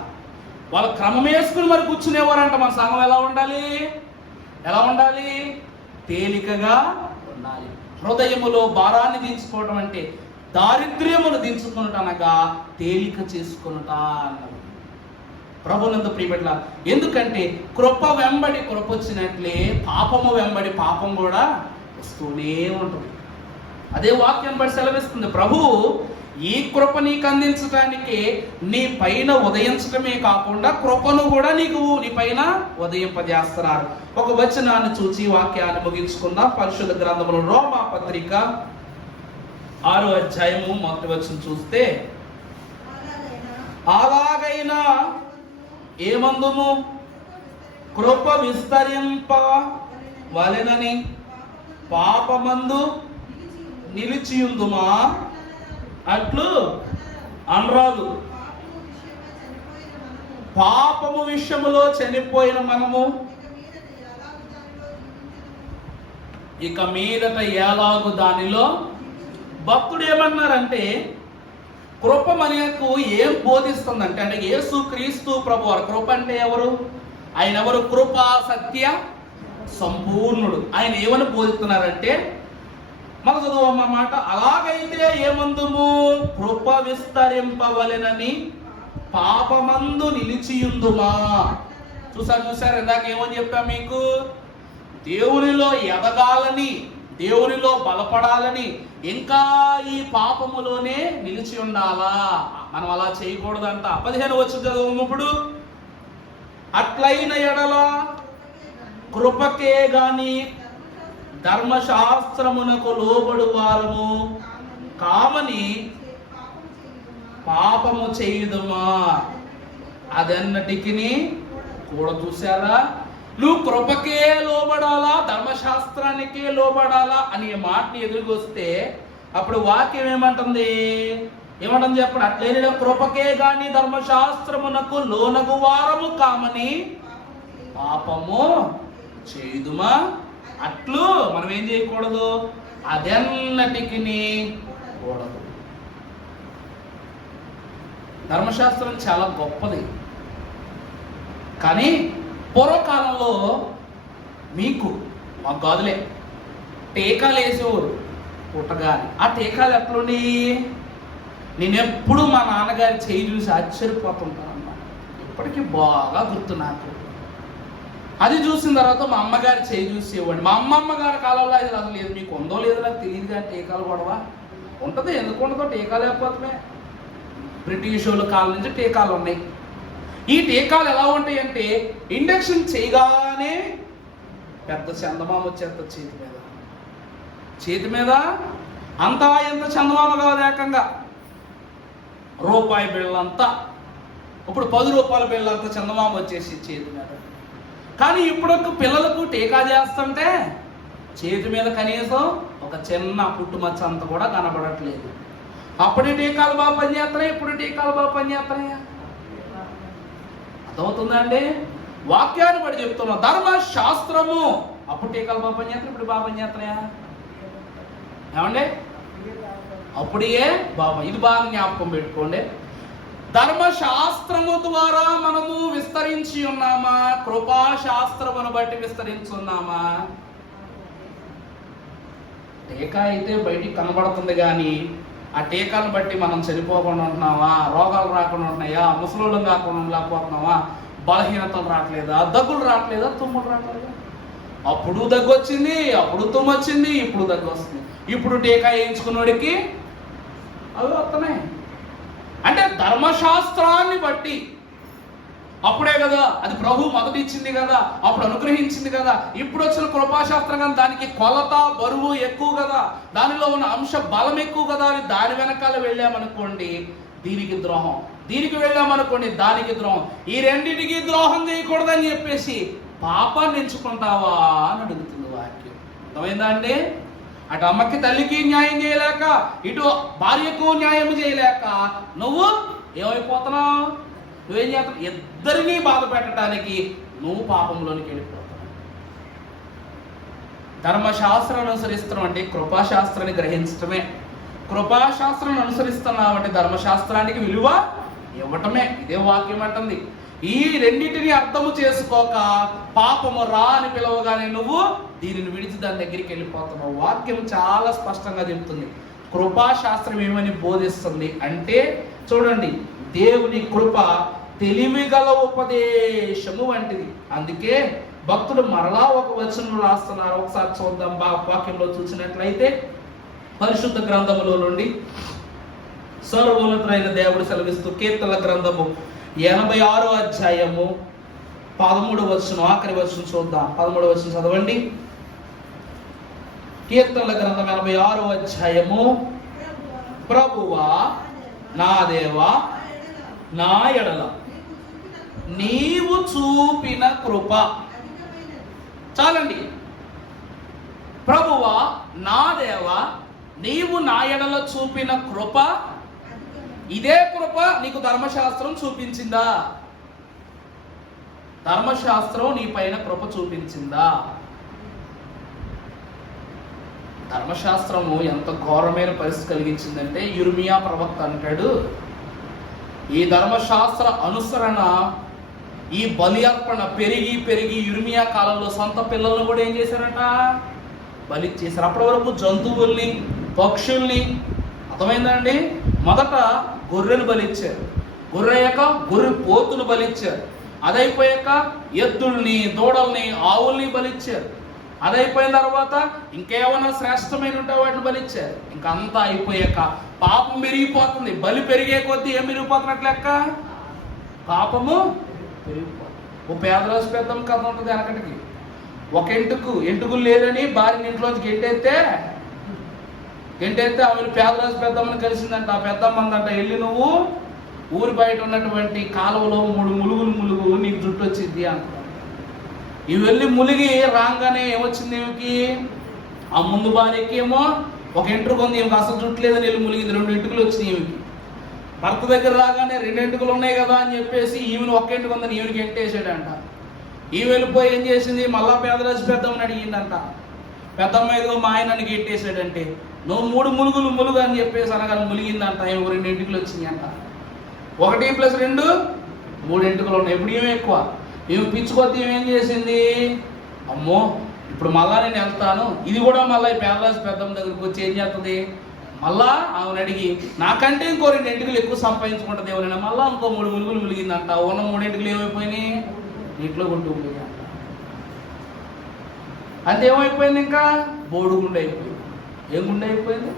వాళ్ళు క్రమం వేసుకుని మరి కూర్చునేవారంట. మన సంఘం ఎలా ఉండాలి? తేలికగా ఉండాలి. హృదయములో భారాన్ని దించుకోవడం అంటే దారిద్ర్యమును దించుకొనుట అనగా తేలిక చేసుకొనుట అన్నది. ప్రభునందు ప్రియబిడ్డలారా, ఎందుకంటే కృప వెంబడి కృప వచ్చినట్లే పాపము వెంబడి పాపం కూడా వస్తూనే ఉంటుంది. అదే వాక్యం బట్టి సెలవిస్తుంది. ప్రభు ఈ కృప నీకు అందించడానికి నీ పైన ఉదయించడమే కాకుండా కృపను కూడా నీ పైన ఉదయింపజేస్తున్నారు. ఒక వచనాన్ని చూచి వాక్యాన్ని ముగించుకుందాం. పరిశుద్ధ గ్రంథములో రోమా పత్రిక 6వ అధ్యాయము 1వ వచనం చూస్తే, అలాగైనా ఏమందుము కృప విస్తరింప వలెనని పాపమందు నిలిచియుందుమా అట్లు అనరాదు. పాపము విషయములో చనిపోయిన మనము ఇక మీదట ఎలాగు దానిలో. భక్తుడు ఏమన్నారంటే, కృప మనకు ఏం బోధిస్తుందంటే, అంటే యేసు క్రీస్తు ప్రభు వారు. కృప అంటే ఎవరు? ఆయన ఎవరు? కృప సత్య సంపూర్ణుడు. ఆయన ఏమని బోధిస్తున్నారంటే, మన చదువన్నమాట, అలాగైతే ఏమందుము కృప విస్తరింపవలెనని పాపమందు నిలిచియుందుమా. చూసారు ఇందాక ఏమని చెప్పా మీకు? దేవునిలో ఎదగాలని, దేవునిలో బలపడాలని, ఇంకా ఈ పాపములోనే నిలిచి ఉండాలా. మనం అలా చేయకూడదంట. 15 వచనం చదువుప్పుడు, అట్లైన ఎడల కృపకే గాని ధర్మశాస్త్రమునకు లోబడు వారము కామని పాపము చేయుదుమా అదన్నటికి కూడా. చూసారా, నువ్వు కృపకే లోబడాలా, ధర్మశాస్త్రానికే లోబడాలా అనే మాటని ఎదురుకొస్తే అప్పుడు వాక్యం ఏమంటుంది? చెప్పండి. అట్లే కృపకే గాని ధర్మశాస్త్రమునకు లోనగు వారము కామని పాపము చేయుదుమా అట్లు మనం ఏం చేయకూడదు, అదెన్నటికి కూడదు. ధర్మశాస్త్రం చాలా గొప్పది. కానీ పూర్వకాలంలో మాకు కాదులే, టీకాలు వేసేవారు పుట్టగాని. ఆ టీకాలు ఎట్లుండి, నేనెప్పుడు మా నాన్నగారి చేయి చూసి ఆశ్చర్యపోతుంటానమ్మా. ఇప్పటికీ బాగా గుర్తు నాకు. అది చూసిన తర్వాత మా అమ్మగారి చేయి చూసేవాడిని. మా అమ్మమ్మ గారి కాలంలో అది అసలు లేదు. మీకు ఉందో లేదో నాకు తెలియదు, కానీ టీకాలు గొడవ ఉంటుంది. ఎందుకు ఉండదో? టీకాలు లేకపోతే బ్రిటిష్ వాళ్ళ కాలం నుంచి టీకాలు ఉన్నాయి. ఈ టీకాలు ఎలా ఉంటాయి అంటే, ఇంజెక్షన్ చేయగానే పెద్ద చందమామ వచ్చేస్తా చేతి మీద అంతా. ఎంత చందమామ కాదు, ఏకంగా రూపాయి బిళ్ళంతా. ఇప్పుడు 10 రూపాయల బిళ్ళంతా చందమామ వచ్చేసి చేతి మీద. కానీ ఇప్పుడు పిల్లలకు టీకా చేస్తుంటే చేతి మీద కనీసం ఒక చిన్న పుట్టుమచ్చ అంత కూడా కనబడట్లేదు. అప్పుడే టీకాలు బాగా పనిచేస్తున్నాయి, ఇప్పుడు టీకాలు బాగా పనిచేస్తున్నాయా? అర్థమవుతుందా అండి? వాక్యాన్ని బట్టి చెప్తున్నాం. ధర్మశాస్త్రము అప్పుడు టీకాలు బాగా పనిచేస్తున్నాయి, ఇప్పుడు బాగా పనిచేస్తున్నాయా? ఏమండి? అప్పుడే బాబా, ఇది బాగా జ్ఞాపకం పెట్టుకోండి. ధర్మశాస్త్రము ద్వారా మనము విస్తరించి ఉన్నామా, కృపాశాస్త్రమును బట్టి విస్తరించి ఉన్నామా? టీకా అయితే బయటికి కనబడుతుంది, కానీ ఆ టీకాలను బట్టి మనం చనిపోకుండా ఉంటున్నావా, రోగాలు రాకుండా ఉంటున్నాయా, ముసలోళ్ళు కాకుండా లేకపోతున్నావా, బలహీనతలు రావట్లేదా, దగ్గులు రావట్లేదా, తుమ్ములు రావట్లేదా? అప్పుడు దగ్గు వచ్చింది, అప్పుడు తుమ్ము వచ్చింది, ఇప్పుడు దగ్గు వస్తుంది. ఇప్పుడు టీకా వేయించుకున్నోడికి అవి వస్తున్నాయి. అంటే ధర్మశాస్త్రాన్ని బట్టి. అప్పుడే కదా అది ప్రభు మొదటి ఇచ్చింది కదా, అప్పుడు అనుగ్రహించింది కదా. ఇప్పుడు వచ్చిన కృపాశాస్త్రం కానీ దానికి కొలత బరువు ఎక్కువ కదా, దానిలో ఉన్న అంశ బలం ఎక్కువ కదా. అని దాని వెనకాల వెళ్ళామనుకోండి దీనికి ద్రోహం, దీనికి వెళ్ళామనుకోండి దానికి ద్రోహం. ఈ రెండింటికి ద్రోహం చేయకూడదని చెప్పేసి పాపాన్ని ఎంచుకుంటావా అని అడుగుతుంది వాక్యం. అర్థమైందా అండి? అటు అమ్మకి తల్లికి న్యాయం చేయలేక, ఇటు భార్యకు న్యాయం చేయలేక నువ్వు ఏమైపోతున్నావు? నువ్వేం చేస్తావు? ఇద్దరినీ బాధ పెట్టడానికి నువ్వు పాపంలోనికి వెళ్ళిపోతావు. ధర్మశాస్త్రాన్ని అనుసరిస్తున్నాం అంటే కృపాశాస్త్రాన్ని గ్రహించటమే. కృపాశాస్త్రాన్ని అనుసరిస్తున్నావు అంటే ధర్మశాస్త్రానికి విలువ ఇవ్వటమే. ఇదే వాక్యం అంటుంది. ఈ రెండింటిని అర్థము చేసుకోక పాపము రా అని పిలవగానే నువ్వు దీనిని విడిచి దాని దగ్గరికి వెళ్ళిపోతున్నావు. వాక్యం చాలా స్పష్టంగా చెప్తుంది. కృపాశాస్త్రం ఏమని బోధిస్తుంది అంటే చూడండి, దేవుని కృప తెలివిగల ఉపదేశము వంటిది. అందుకే భక్తుడు మరలా ఒక వచనం రాస్తున్నారు. ఒకసారి చూద్దాం. వాక్యంలో చూసినట్లయితే పరిశుద్ధ గ్రంథములో నుండి సర్వోన్నతుడైన దేవుడు సెలవిస్తూ కీర్తనల గ్రంథము 86వ అధ్యాయము 13వ వచనం, ఆఖరి వచనం చూద్దాం. 13వ వచనం చదవండి. కీర్తనల గ్రంథం 86వ అధ్యాయము, ప్రభువా నా దేవా నా ఎడల నీవు చూపిన కృప. చాలండి. ప్రభువా నా దేవా నీవు నా ఎడల చూపిన కృప, ఇదే కృప నీకు ధర్మశాస్త్రం చూపించిందా? ధర్మశాస్త్రం నీ పైన కృప చూపించిందా? ధర్మశాస్త్రము ఎంత ఘోరమైన పరిస్థితి కలిగించిందంటే, యిర్మీయా ప్రవక్త అంటాడు, ఈ ధర్మశాస్త్ర అనుసరణ, ఈ బలి అర్పణ పెరిగి పెరిగి యిర్మీయా కాలంలో సొంత పిల్లలను కూడా ఏం చేశారట? బలి చేశారు. అప్పటి వరకు జంతువుల్ని, పక్షుల్ని, అర్థమైందండి, మొదట గొర్రెలు బలిచ్చారు, గొర్రెయ్యాక గొర్రె పోతులు బలిచ్చారు, అదైపోయాక ఎద్దుల్ని, దూడల్ని, ఆవుల్ని బలిచ్చారు, అదైపోయిన తర్వాత ఇంకేమన్నా శ్రేష్టమైన ఉంటే వాటిని బలిచ్చారు. ఇంకా అంతా అయిపోయాక పాపం పెరిగిపోతుంది. బలి పెరిగే కొద్దీ ఏం పెరిగిపోతున్నట్లు లెక్క? పాపము పెరిగిపోతుంది. ఓ పేదరాశి పెద్దం కథ ఉంటుంది వెనకటికి. ఒక ఎంటుకులు లేదని భార్యని ఇంట్లోంచి గెంటేస్తే ఆమెను పేదరాశి పెద్దమ్మని కలిసిందంట. ఆ పెద్దమ్మ అందంట, వెళ్ళి నువ్వు ఊరి బయట ఉన్నటువంటి కాలువలో 3 ములుగు నీకు జుట్టు వచ్చింది అంట. ఇవి వెళ్ళి ములిగి రాగానే ఏమొచ్చింది ఈమెకి? ఆ ముందు భార్యకి ఏమో ఒక ఎంట్రుకు ఉంది, ఈమెకి అసలు జుట్టు లేదని వెళ్ళి ములిగింది. 2 ఎంటుకలు వచ్చినాయి ఈమెకి. భర్త దగ్గర రాగానే 2 ఎంటుకలు ఉన్నాయి కదా అని చెప్పేసి ఈమెను ఒక్క ఎంటుకు ఉందని ఈమెకి ఎంటేసాడంట. ఈమె వెళ్ళిపోయి ఏం చేసింది? మళ్ళా పేదరాశి పెద్దమ్మని అడిగిందంట. పెద్దమ్మ ఏదో మా ఆయనని గెట్టేసాడంటే, నువ్వు 3 ములుగు అని చెప్పేసి అనగానే ములిగిందంట. ఈమె 2 ఎంటుకలు వచ్చినాయి అంట. 1+2 3 ఎంటుకలు ఉన్నాయి. ఎప్పుడు ఏమో ఎక్కువ ఏమి పిచ్చుకొద్ది ఏం చేసింది? అమ్మో ఇప్పుడు మళ్ళా నేను వెళ్తాను, ఇది కూడా మళ్ళీ పేదరాశి పెద్దమ్మ దగ్గరికి వచ్చి ఏం చేస్తుంది? మళ్ళా ఆమెను అడిగి నాకంటే ఇంకో 2 ఎంటుకలు ఎక్కువ సంపాదించుకుంటుంది ఎవరైనా. మళ్ళీ ఇంకో 3 ములుగులు ములిగిందంట. ఉన్న 3 ఎంటుకలు ఏమైపోయినాయి? నీటిలో కొట్టుకుపోయి అంట. అంటే ఏమైపోయింది? ఇంకా బోడుగుండె అయిపోయింది. ఏం గుండె అయిపోయింది?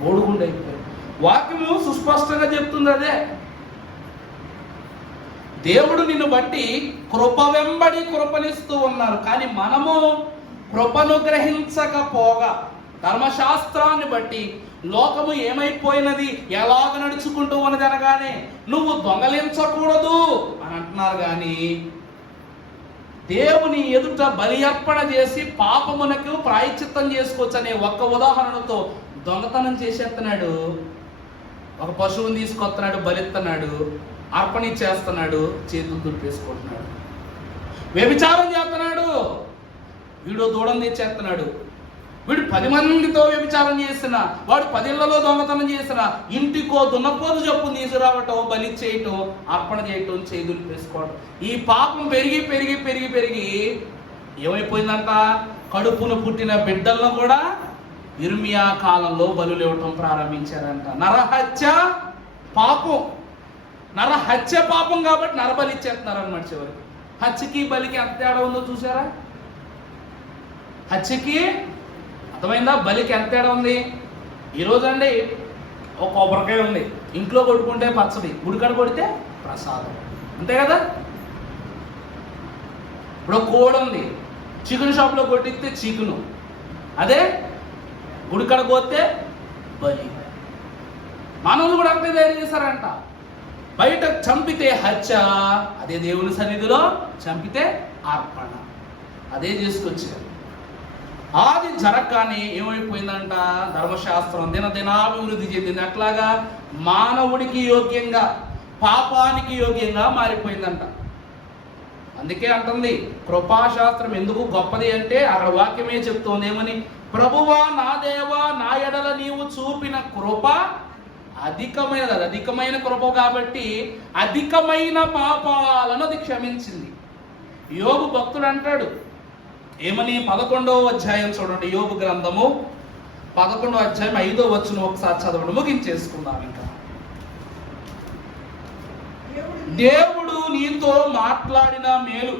బోడుగుండె అయిపోయింది. వాక్యము సుస్పష్టంగా చెప్తుంది అదే. దేవుడు నిన్ను బట్టి కృప వెంబడి కృపనిస్తూ ఉన్నారు. కానీ మనము కృపను గ్రహించకపోగా ధర్మశాస్త్రాన్ని బట్టి లోకము ఏమైపోయినది, ఎలాగ నడుచుకుంటూ ఉన్నది అనగానే నువ్వు దొంగలించకూడదు అని అంటున్నారు. కానీ దేవుని ఎదుట బలి అర్పణ చేసి పాపమునకు ప్రాయశ్చిత్తం చేసుకోవచ్చు అనే ఒక్క ఉదాహరణతో దొంగతనం చేసేస్తున్నాడు. ఒక పశువుని తీసుకొస్తున్నాడు, బలిస్తున్నాడు, అర్పణ చేస్తున్నాడు, చేతులు దులిపేసుకుంటున్నాడు. వ్యభిచారం చేస్తున్నాడు, వీడు దూడం తెచ్చేస్తున్నాడు. వీడు 10 మందితో వ్యభిచారం చేస్తున్నా, వాడు 10 ఇళ్లలో దొంగతనం చేస్తున్నా, ఇంటికో దున్నపోతు చెప్పు తీసుకురావటం, బలి చేయటం, అర్పణ చేయటం, చేయి దులిపేసుకోవడం. ఈ పాపం పెరిగి పెరిగి పెరిగి పెరిగి ఏమైపోయిందంట? కడుపును పుట్టిన బిడ్డలను కూడా యిర్మీయా కాలంలో బలులు ఇవ్వటం ప్రారంభించారంట. నరహత్య పాపం, నరహత్య పాపం కాబట్టి నరబలి ఇచ్చేస్తున్నారు అన్నమాట. చివరికి హత్యకి బలికి ఎంత తేడా ఉందో చూసారా? హత్యకి అర్థమైందా? బలికి ఎంత తేడా ఉంది? ఈరోజు అండి ఒక కొబ్బరికాయ ఉంది, ఇంట్లో కొట్టుకుంటే పచ్చడి, గుడికాడ కొడితే ప్రసాదం, అంతే కదా? ఇప్పుడు కోడి ఉంది, చికెన్ షాప్లో కొట్టిస్తే చికెను, అదే గుడికాడ కొడితే బలి. మనవులు కూడా అంతే తయారు చేశారంట. బయట చంపితే హత్య, అదే దేవుని సన్నిధిలో చంపితే అర్పణ, అదే చేసుకొచ్చారు. అది జరగగానే ఏమైపోయిందంట? ధర్మశాస్త్రం దినదినాభివృద్ధి చెందింది. అట్లాగా మానవుడికి యోగ్యంగా, పాపానికి యోగ్యంగా మారిపోయిందంట. అందుకే అంటుంది కృపాశాస్త్రం ఎందుకు గొప్పది అంటే, అక్కడ వాక్యమే చెప్తోంది ఏమని? ప్రభువా నా దేవా నా ఎడల నీవు చూపిన కృప అధికమైనది. అది అధికమైన కృప కాబట్టి అధికమైన పాపాలను అది క్షమించింది. యోబు భక్తుడు అంటాడు ఏమని? 11వ అధ్యాయం చూడండి, యోబు గ్రంథము 11వ అధ్యాయం 5వ వచనం ఒకసారి చదవండి, ముగించేసుకుందాం. ఇంకా దేవుడు నీతో మాట్లాడిన మేలు,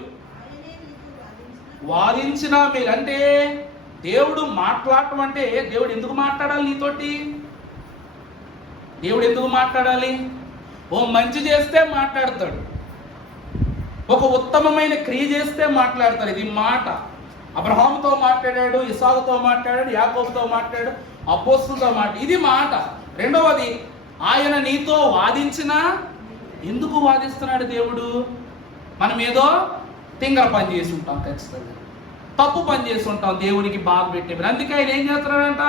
వాదించిన మేలు. అంటే దేవుడు మాట్లాడటం అంటే దేవుడు ఎందుకు మాట్లాడాలి నీతోటి? దేవుడు ఎందుకు మాట్లాడాలి? ఓ మంచి చేస్తే మాట్లాడతాడు, ఒక ఉత్తమమైన క్రియ చేస్తే మాట్లాడతాడు. ఇది మాట. అబ్రహాముతో మాట్లాడాడు, ఇస్సాకుతో మాట్లాడాడు, యాకోబుతో మాట్లాడాడు, అపోస్తులతో మాట్లాడు. ఇది మాట. రెండవది, ఆయన నీతో వాదించినా. ఎందుకు వాదిస్తున్నాడు దేవుడు? మనం ఏదో తింగర పని చేసి ఉంటాం, ఖచ్చితంగా తప్పు పని చేసి ఉంటాం, దేవునికి బాధ పెట్టే. అందుకే ఆయన ఏం చేస్తున్నాడంట?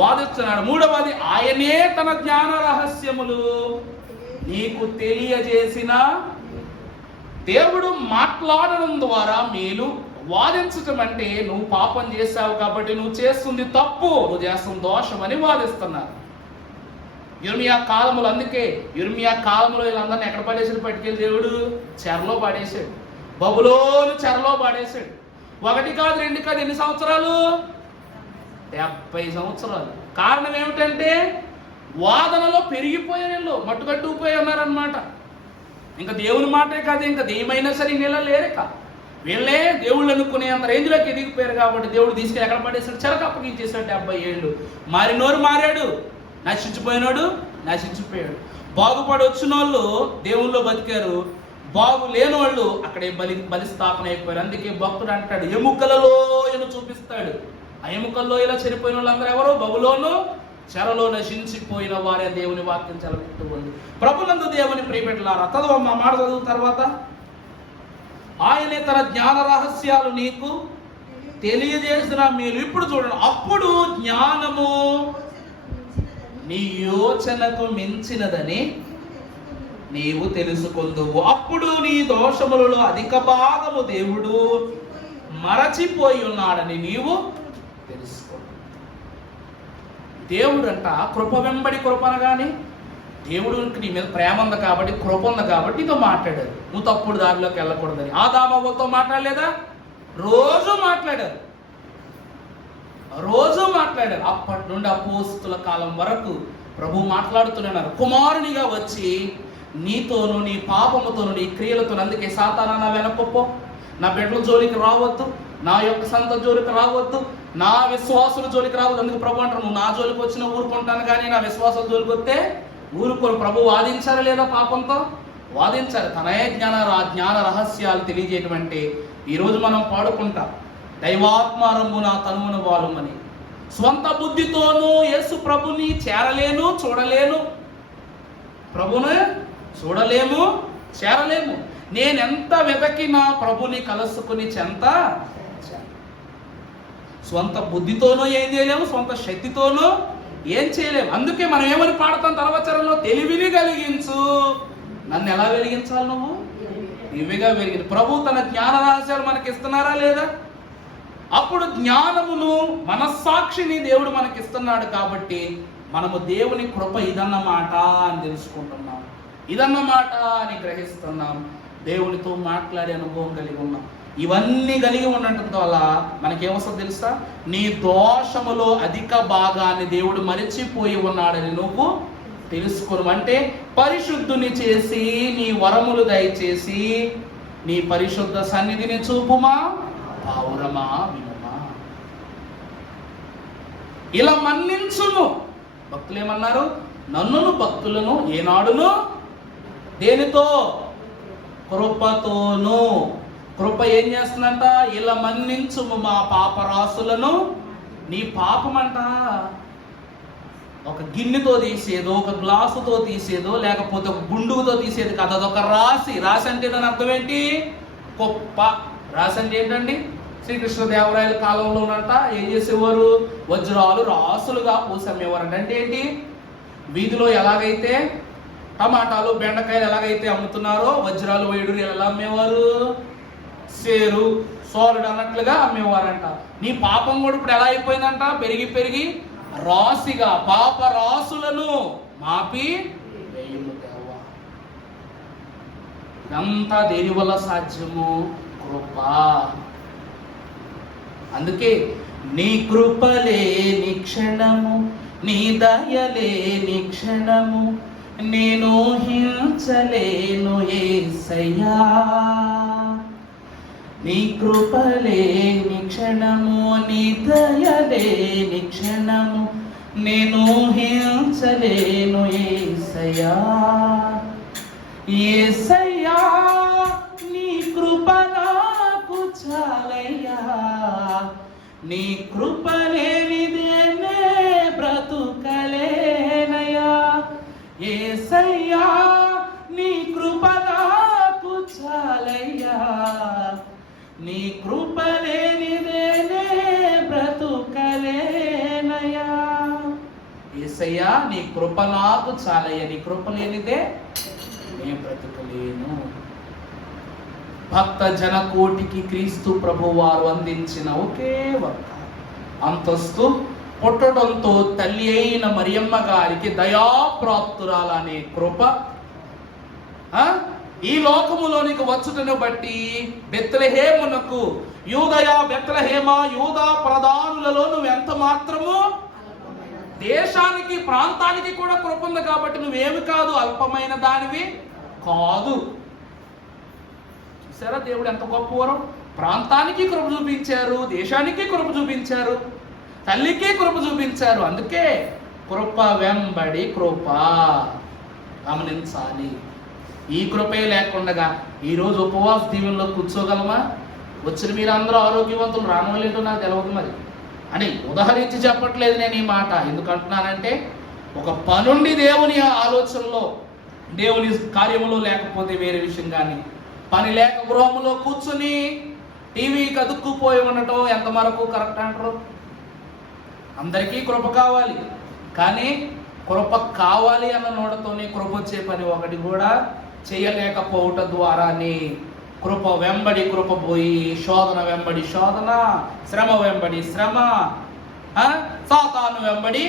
వాదిస్తున్నాడు. మూడవది, ఆయనే తన జ్ఞాన రహస్యములు నీకు తెలియజేసిన. దేవుడు మాట్లాడడం ద్వారా మేలు. వాదించటం అంటే నువ్వు పాపం చేశావు కాబట్టి నువ్వు చేస్తుంది తప్పు, నువ్వు చేస్తుంది దోషం అని వాదిస్తున్నారు. యిర్మీయా కాలములు, అందుకే యిర్మీయా కాలంలో వీళ్ళందరినీ ఎక్కడ పడేసాడు? పట్టుకెళ్ళి దేవుడు చెరలో పడేసాడు, బబులోను చెరలో పడేసాడు. 1 కాదు 2 కాదు, ఎన్ని సంవత్సరాలు? 70 సంవత్సరాలు. కారణం ఏమిటంటే వాదనలో పెరిగిపోయారు, వీళ్ళు మట్టుకట్టుకుపోయి ఉన్నారనమాట. ఇంకా దేవుని మాటే కాదు, ఇంకా దేమైనా సరే నీళ్ళ లేరక వీళ్ళే దేవుళ్ళు అనుకునే అంత రేంజ్లోకి ఎదిగిపోయారు. కాబట్టి దేవుడు తీసుకెళ్ళి ఎక్కడ పడేసాడు? చెరకు అప్పగించేసాడు. 70 ఏళ్ళు. మారినోరు మారాడు, నశించిపోయినాడు నశించిపోయాడు. బాగుపడి వచ్చిన వాళ్ళు దేవుళ్ళో బతికారు, బాగు లేని వాళ్ళు అక్కడే బలిస్థాపన అయిపోయారు. అందుకే భక్తుడు అంటాడు, ఎముకలలో ఇలా చూపిస్తాడు. ఆ ఎముకల్లో ఇలా చనిపోయిన వాళ్ళందరూ ఎవరు? బబులోను చెరలో నశించిపోయిన వారే. దేవుని వాక్యం చదువుతుంది. ప్రభునందు దేవుని ప్రియబిడ్డలారా, చదవమ్మా మాట చదువు తర్వాత. ఆయనే తన జ్ఞాన రహస్యాలు నీకు తెలియజేసిన మేలు. ఇప్పుడు చూడండి, అప్పుడు జ్ఞానము నీ యోచనకు మించినదని నీవు తెలుసుకొందువు. అప్పుడు నీ దోషములలో అధిక భాగము దేవుడు మరచిపోయి ఉన్నాడని నీవు తెలుసుకో. దేవుడు అంట కృప వెంబడి కృప అనగానే దేవుడికి నీ మీద ప్రేమ ఉంది కాబట్టి, కృప ఉంది కాబట్టి నీతో మాట్లాడారు. నువ్వు తప్పుడు దారిలోకి వెళ్ళకూడదని. ఆదామవ్వతో మాట్లాడలేదా? రోజు మాట్లాడారు. అప్పటి నుండి అపోస్తుల కాలం వరకు ప్రభు మాట్లాడుతున్నారు. కుమారునిగా వచ్చి నీతోను, నీ పాపముతోను, నీ క్రియలతో. అందుకే సాతానా నా వెనకొప్పో, నా బిడ్డల జోలికి రావద్దు, నా యొక్క సంత జోలికి రావద్దు, నా విశ్వాసుల జోలికి రావద్దు. అందుకు ప్రభు అంటారు, నువ్వు నా జోలికి వచ్చినా ఊరుకుంటాను, కానీ నా విశ్వాసుల జోలికి వస్తే ఊరుకోరు. ప్రభు వాదించారా లేదా? పాపంతో వాదించారు. తనే జ్ఞాన రహస్యాలు తెలియజేయటం అంటే ఈరోజు మనం పాడుకుంటాం, దైవాత్మారము నా తనువును వాలుమని. స్వంత బుద్ధితోనూ యేసు ప్రభుని చేరలేను, చూడలేను. ప్రభుని చూడలేము, చేరలేము. నేనెంత వెతకినా ప్రభుని కలుసుకుని చెంత. స్వంత బుద్ధితోనూ ఏం చేయలేము, స్వంత శక్తితోనూ ఏం చేయలేము. అందుకే మనం ఏమని పాడతాం తర్వచరంలో? తెలివిని కలిగించు. నన్ను ఎలా వెలిగించాలి? నువ్వు దివ్యగా వెలిగించు. ప్రభు తన జ్ఞాన రహస్యాలు మనకి ఇస్తున్నారా లేదా? అప్పుడు జ్ఞానమును, మనస్సాక్షిని దేవుడు మనకిస్తున్నాడు. కాబట్టి మనము దేవుని కృప ఇదన్నమాట అని తెలుసుకుంటున్నాం, ఇదన్నమాట అని గ్రహిస్తున్నాం. దేవునితో మాట్లాడే అనుభవం కలిగి ఉన్నాం. ఇవన్నీ కలిగి ఉండటం వల్ల మనకేమొస్తుంది తెలుసా? నీ దోషములో అధిక భాగాన్ని దేవుడు మరిచిపోయి ఉన్నాడని నువ్వు తెలుసుకోను. అంటే పరిశుద్ధుని చేసి నీ వరములు దయచేసి నీ పరిశుద్ధ సన్నిధిని చూపుమా, పావురమా, వినుమా. ఇలా మన్నించును. భక్తులు ఏమన్నారు? నన్నును భక్తులను ఏనాడును దేనితో? కృపతోను. కృప ఏం చేస్తుందంట? ఇలా మన్నించుము మా పాపరాశులను. నీ పాపమంట ఒక గిన్నెతో తీసేదో, ఒక గ్లాసుతో తీసేదో, లేకపోతే ఒక గుండుతో తీసేది కాదు. అదొక రాశి. రాశి అంటే దాని అర్థం ఏంటి? గొప్ప. రాశి అంటే ఏంటండి? శ్రీకృష్ణదేవరాయల కాలంలో ఉన్నంట ఏం చేసేవారు? వజ్రాలు రాసులుగా పోసి అమ్మేవారంట. అంటే ఏంటి? వీధిలో ఎలాగైతే టమాటాలు, బెండకాయలు ఎలాగైతే అమ్ముతున్నారో వజ్రాలు, వైడూరు ఎలా అమ్మేవారు? సేరు, సోలుడు అన్నట్లుగా అమ్మేవారంట. నీ పాపం కూడా ఇప్పుడు ఎలా అయిపోయిందంట? పెరిగి పెరిగి రాశిగా, పాప రాసులను మాపి వేయుము దేవా. ఇదంతా దేని వల్ల సాధ్యము? కృప. అందుకే నీ కృపలేని క్షణము, నీ దయలేని క్షణము నేను హించలేను యేసయ్యా. నీ కృపలేని క్షణము, నీ దయలేని క్షణము నేను హించలేను యేసయ్యా. యేసయ్యా నీ కృప నాకు చాలయ్యా, నీ కృప లేనిదే నే బ్రతుకలేనయ్యా. యేసయ్యా నీ కృప నాకు చాలయ్యా, నీ కృప లేనిదే నే బ్రతుకలేనయ్యా. యేసయ్యా నీ కృప నాకు చాలయ్యా, నీ కృప లేనిదే నే బ్రతుకలేను. భక్త జనకోటికి క్రీస్తు ప్రభు వారు అందించిన ఒకే ఒక్క అంతస్తు పుట్టడంతో తల్లి అయిన మరియమ్మ గారికి దయాప్రాప్తురాలనే కృప ఈ లోకములోనికి వచ్చుటను బట్టి బెత్లెహేమునకు బెత్లెహేమ యూదా ప్రధానులలో నువ్వు ఎంత మాత్రము దేశానికి ప్రాంతానికి కూడా కృప ఉంది కాబట్టి నువ్వేమి కాదు, అల్పమైన దానివి కాదు. చూసారా దేవుడు ఎంత గొప్పవారు. ప్రాంతానికి కృప చూపించారు, దేశానికి కృప చూపించారు, తల్లికి కృప చూపించారు. అందుకే కృప వెంబడి కృప గమనించాలి. ఈ కృపే లేకుండా ఈరోజు ఉపవాస దీవెనలో కూర్చోగలమా? వచ్చిన మీరందరూ ఆరోగ్యవంతులు రానోలేదో నాకు తెలియదు మరి అని ఉదాహరించి చెప్పట్లేదు నేను ఈ మాట. ఎందుకంటున్నానంటే ఒక పనుండి దేవుని ఆలోచనలో దేవుని కార్యములో లేకపోతే వేరే విషయం, కానీ పని లేక గృహములో కూర్చుని టీవీకి అతుక్కుపోయి ఉండటం ఎంతవరకు కరెక్ట్ అంటారు? అందరికీ కృప కావాలి, కానీ కృప కావాలి అన్న నోటతోనే కృప వచ్చే పని ఒకటి కూడా చేయలేకపోవట ద్వారానే కృప వెంబడి కృప పోయి శోధన వెంబడి శోధన, శ్రమ వెంబడి శ్రమ, సాతాను వెంబడి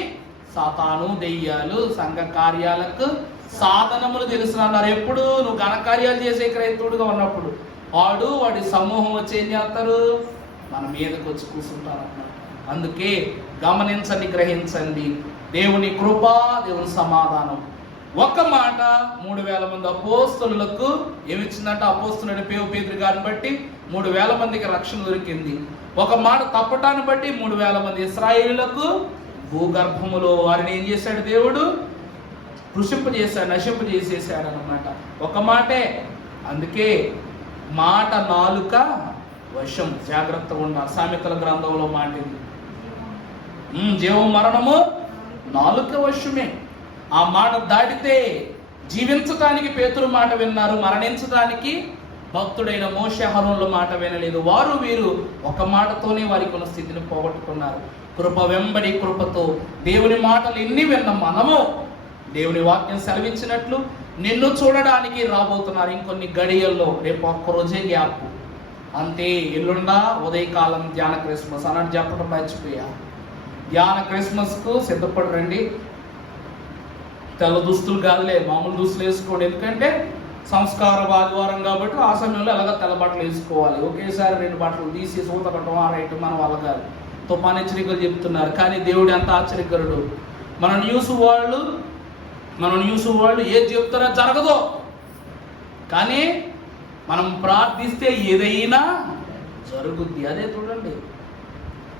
సాతాను, దెయ్యాలు, సంఘ కార్యాలకు సాధనములు తెలుసు అన్నారు. ఎప్పుడు నువ్వు ఘనకార్యాలు చేసే క్రైస్తవుడుగా ఉన్నప్పుడు వాడి సమూహం వచ్చి ఏం చేస్తారు? మన మీదకి వచ్చి కూర్చుంటారు అన్నమాట. అందుకే గమనించండి, గ్రహించండి. దేవుని కృప, దేవుని సమాధానం. ఒక్క మాట 3000 మంది అపోస్తలులకు ఏమిచ్చిందంటే, అపోస్తలుడైన పేతురు గారిని బట్టి 3000 మందికి రక్షణ దొరికింది. ఒక మాట తప్పటాన్ని బట్టి 3000 మంది ఇశ్రాయేలులకు భూగర్భములో వారిని ఏం చేశాడు? దేవుడు కృషింపజేశాడు, నశింపజేసేసాడు అన్నమాట. ఒక మాటే. అందుకే మాట నాలుక వశం, జాగ్రత్తగా ఉండాలి. సామెతల గ్రంథంలో మాటింది, జీవం మరణము నాలుక వశమే. ఆ మాట దాటితే జీవించటానికి పేతురు మాట విన్నారు, మరణించడానికి భక్తుడైన మోషే అహరోనుల మాట వినలేదు. వీరు ఒక మాటతోనే వారికి ఉన్న స్థితిని పోగొట్టుకున్నారు. కృప వెంబడి కృపతో దేవుని మాటలు ఎన్ని విన్న మనము దేవుని వాక్యం సెలవిచ్చినట్లు నిన్ను చూడడానికి రాబోతున్నారు ఇంకొన్ని గడియల్లో. రేపు ఒక్కరోజే గ్యాప్ అంతే. ఎల్లుండా ఉదయకాలం ధ్యాన క్రిస్మస్ అన్నట్టు చెప్పడం మర్చిపోయా. ధ్యాన క్రిస్మస్కు సిద్ధపడి రండి. తెల్ల దుస్తులు కాదులే, మామూలు దుస్తులు వేసుకోండి. ఎందుకంటే సంస్కార ఆదివారం కాబట్టి ఆ సమయంలో ఎలాగ తెల్ల బట్టలు వేసుకోవాలి. ఒకేసారి 2 బట్టలు తీసి సూత కట్టడం ఆ రైట్ మన వాళ్ళ కాదు. తుఫాన్ హెచ్చరికలు చెప్తున్నారు. కానీ దేవుడు ఎంత ఆశ్చర్యకరుడు. మన న్యూస్ వాళ్ళు ఏది చెప్తారో జరగదు, కానీ మనం ప్రార్థిస్తే ఏదైనా జరుగుద్ది. అదే చూడండి,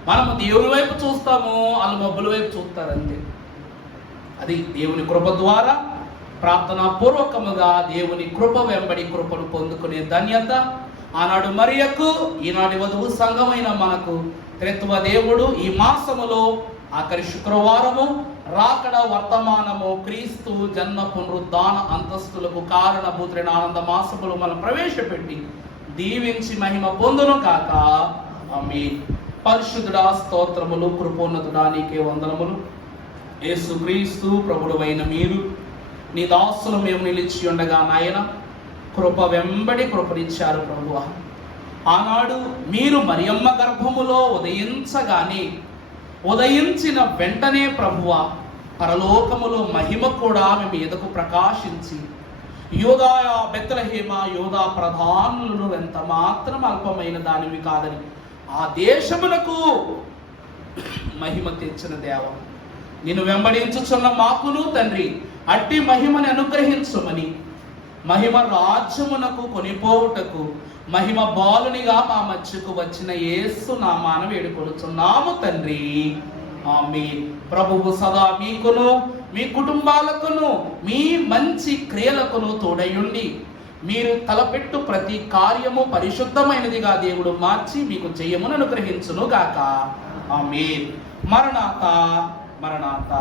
మనం దేవుని వైపు చూస్తాము, వాళ్ళు మబ్బుల వైపు చూస్తారు అంతే. అది దేవుని కృప ద్వారా ప్రార్థనా పూర్వకముగా దేవుని కృప వెంబడి కృపను పొందుకునే ధన్యత ఆనాడు మరియకు, ఈనాటి వధువు సంఘమైన మనకు త్రిత్వ దేవుడు ఈ మాసములో ఆఖరి శుక్రవారము రాకడ వర్తమానము క్రీస్తు జన్మ పునరుద్ధాన అంతస్తులకు కారణభూతులైన ఆనంద మాసములు మనం ప్రవేశపెట్టి దీవించి మహిమ పొందును కాక. ఆమేన్. పరిశుద్ధుడా స్తోత్రములు, కృపోన్నతుడా నీకే వందనములు. యేసుక్రీస్తు ప్రభుడైన మీరు నీ దాసులు మేము నిలిచి ఉండగా నాయన కృప వెంబడి కృపనిచ్చారు ప్రభువా. ఆనాడు మీరు మరియమ్మ గర్భములో ఉదయించిన వెంటనే ప్రభువా పరలోకములో మహిమ కూడా మేము ఎదకు ప్రకాశించి బెత్లెహేమ యూదా ప్రధానులను ఎంత మాత్రం అల్పమైన దానివి కాదని ఆ దేశములకు మహిమ తెచ్చిన దేవ, నిన్ను వెంబడించుచున్న మాకును తండ్రి అట్టి మహిమని అనుగ్రహించుమని, మహిమ రాజ్యమునకు కొనిపోవుటకు మహిమ బాలునిగా మా మధ్యకు వచ్చిన యేసు నామాన వేడుకొనుచున్నాము తండ్రి, ఆమేన్. ప్రభువు సదా మీకును మీ కుటుంబాలకును మీ మంచి క్రియలకును తోడయుండి మీరు తలపెట్టు ప్రతి కార్యము పరిశుద్ధమైనదిగా దేవుడు మార్చి మీకు జయమును అనుగ్రహించును గాక. ఆమేన్. మరణాత మరణాత.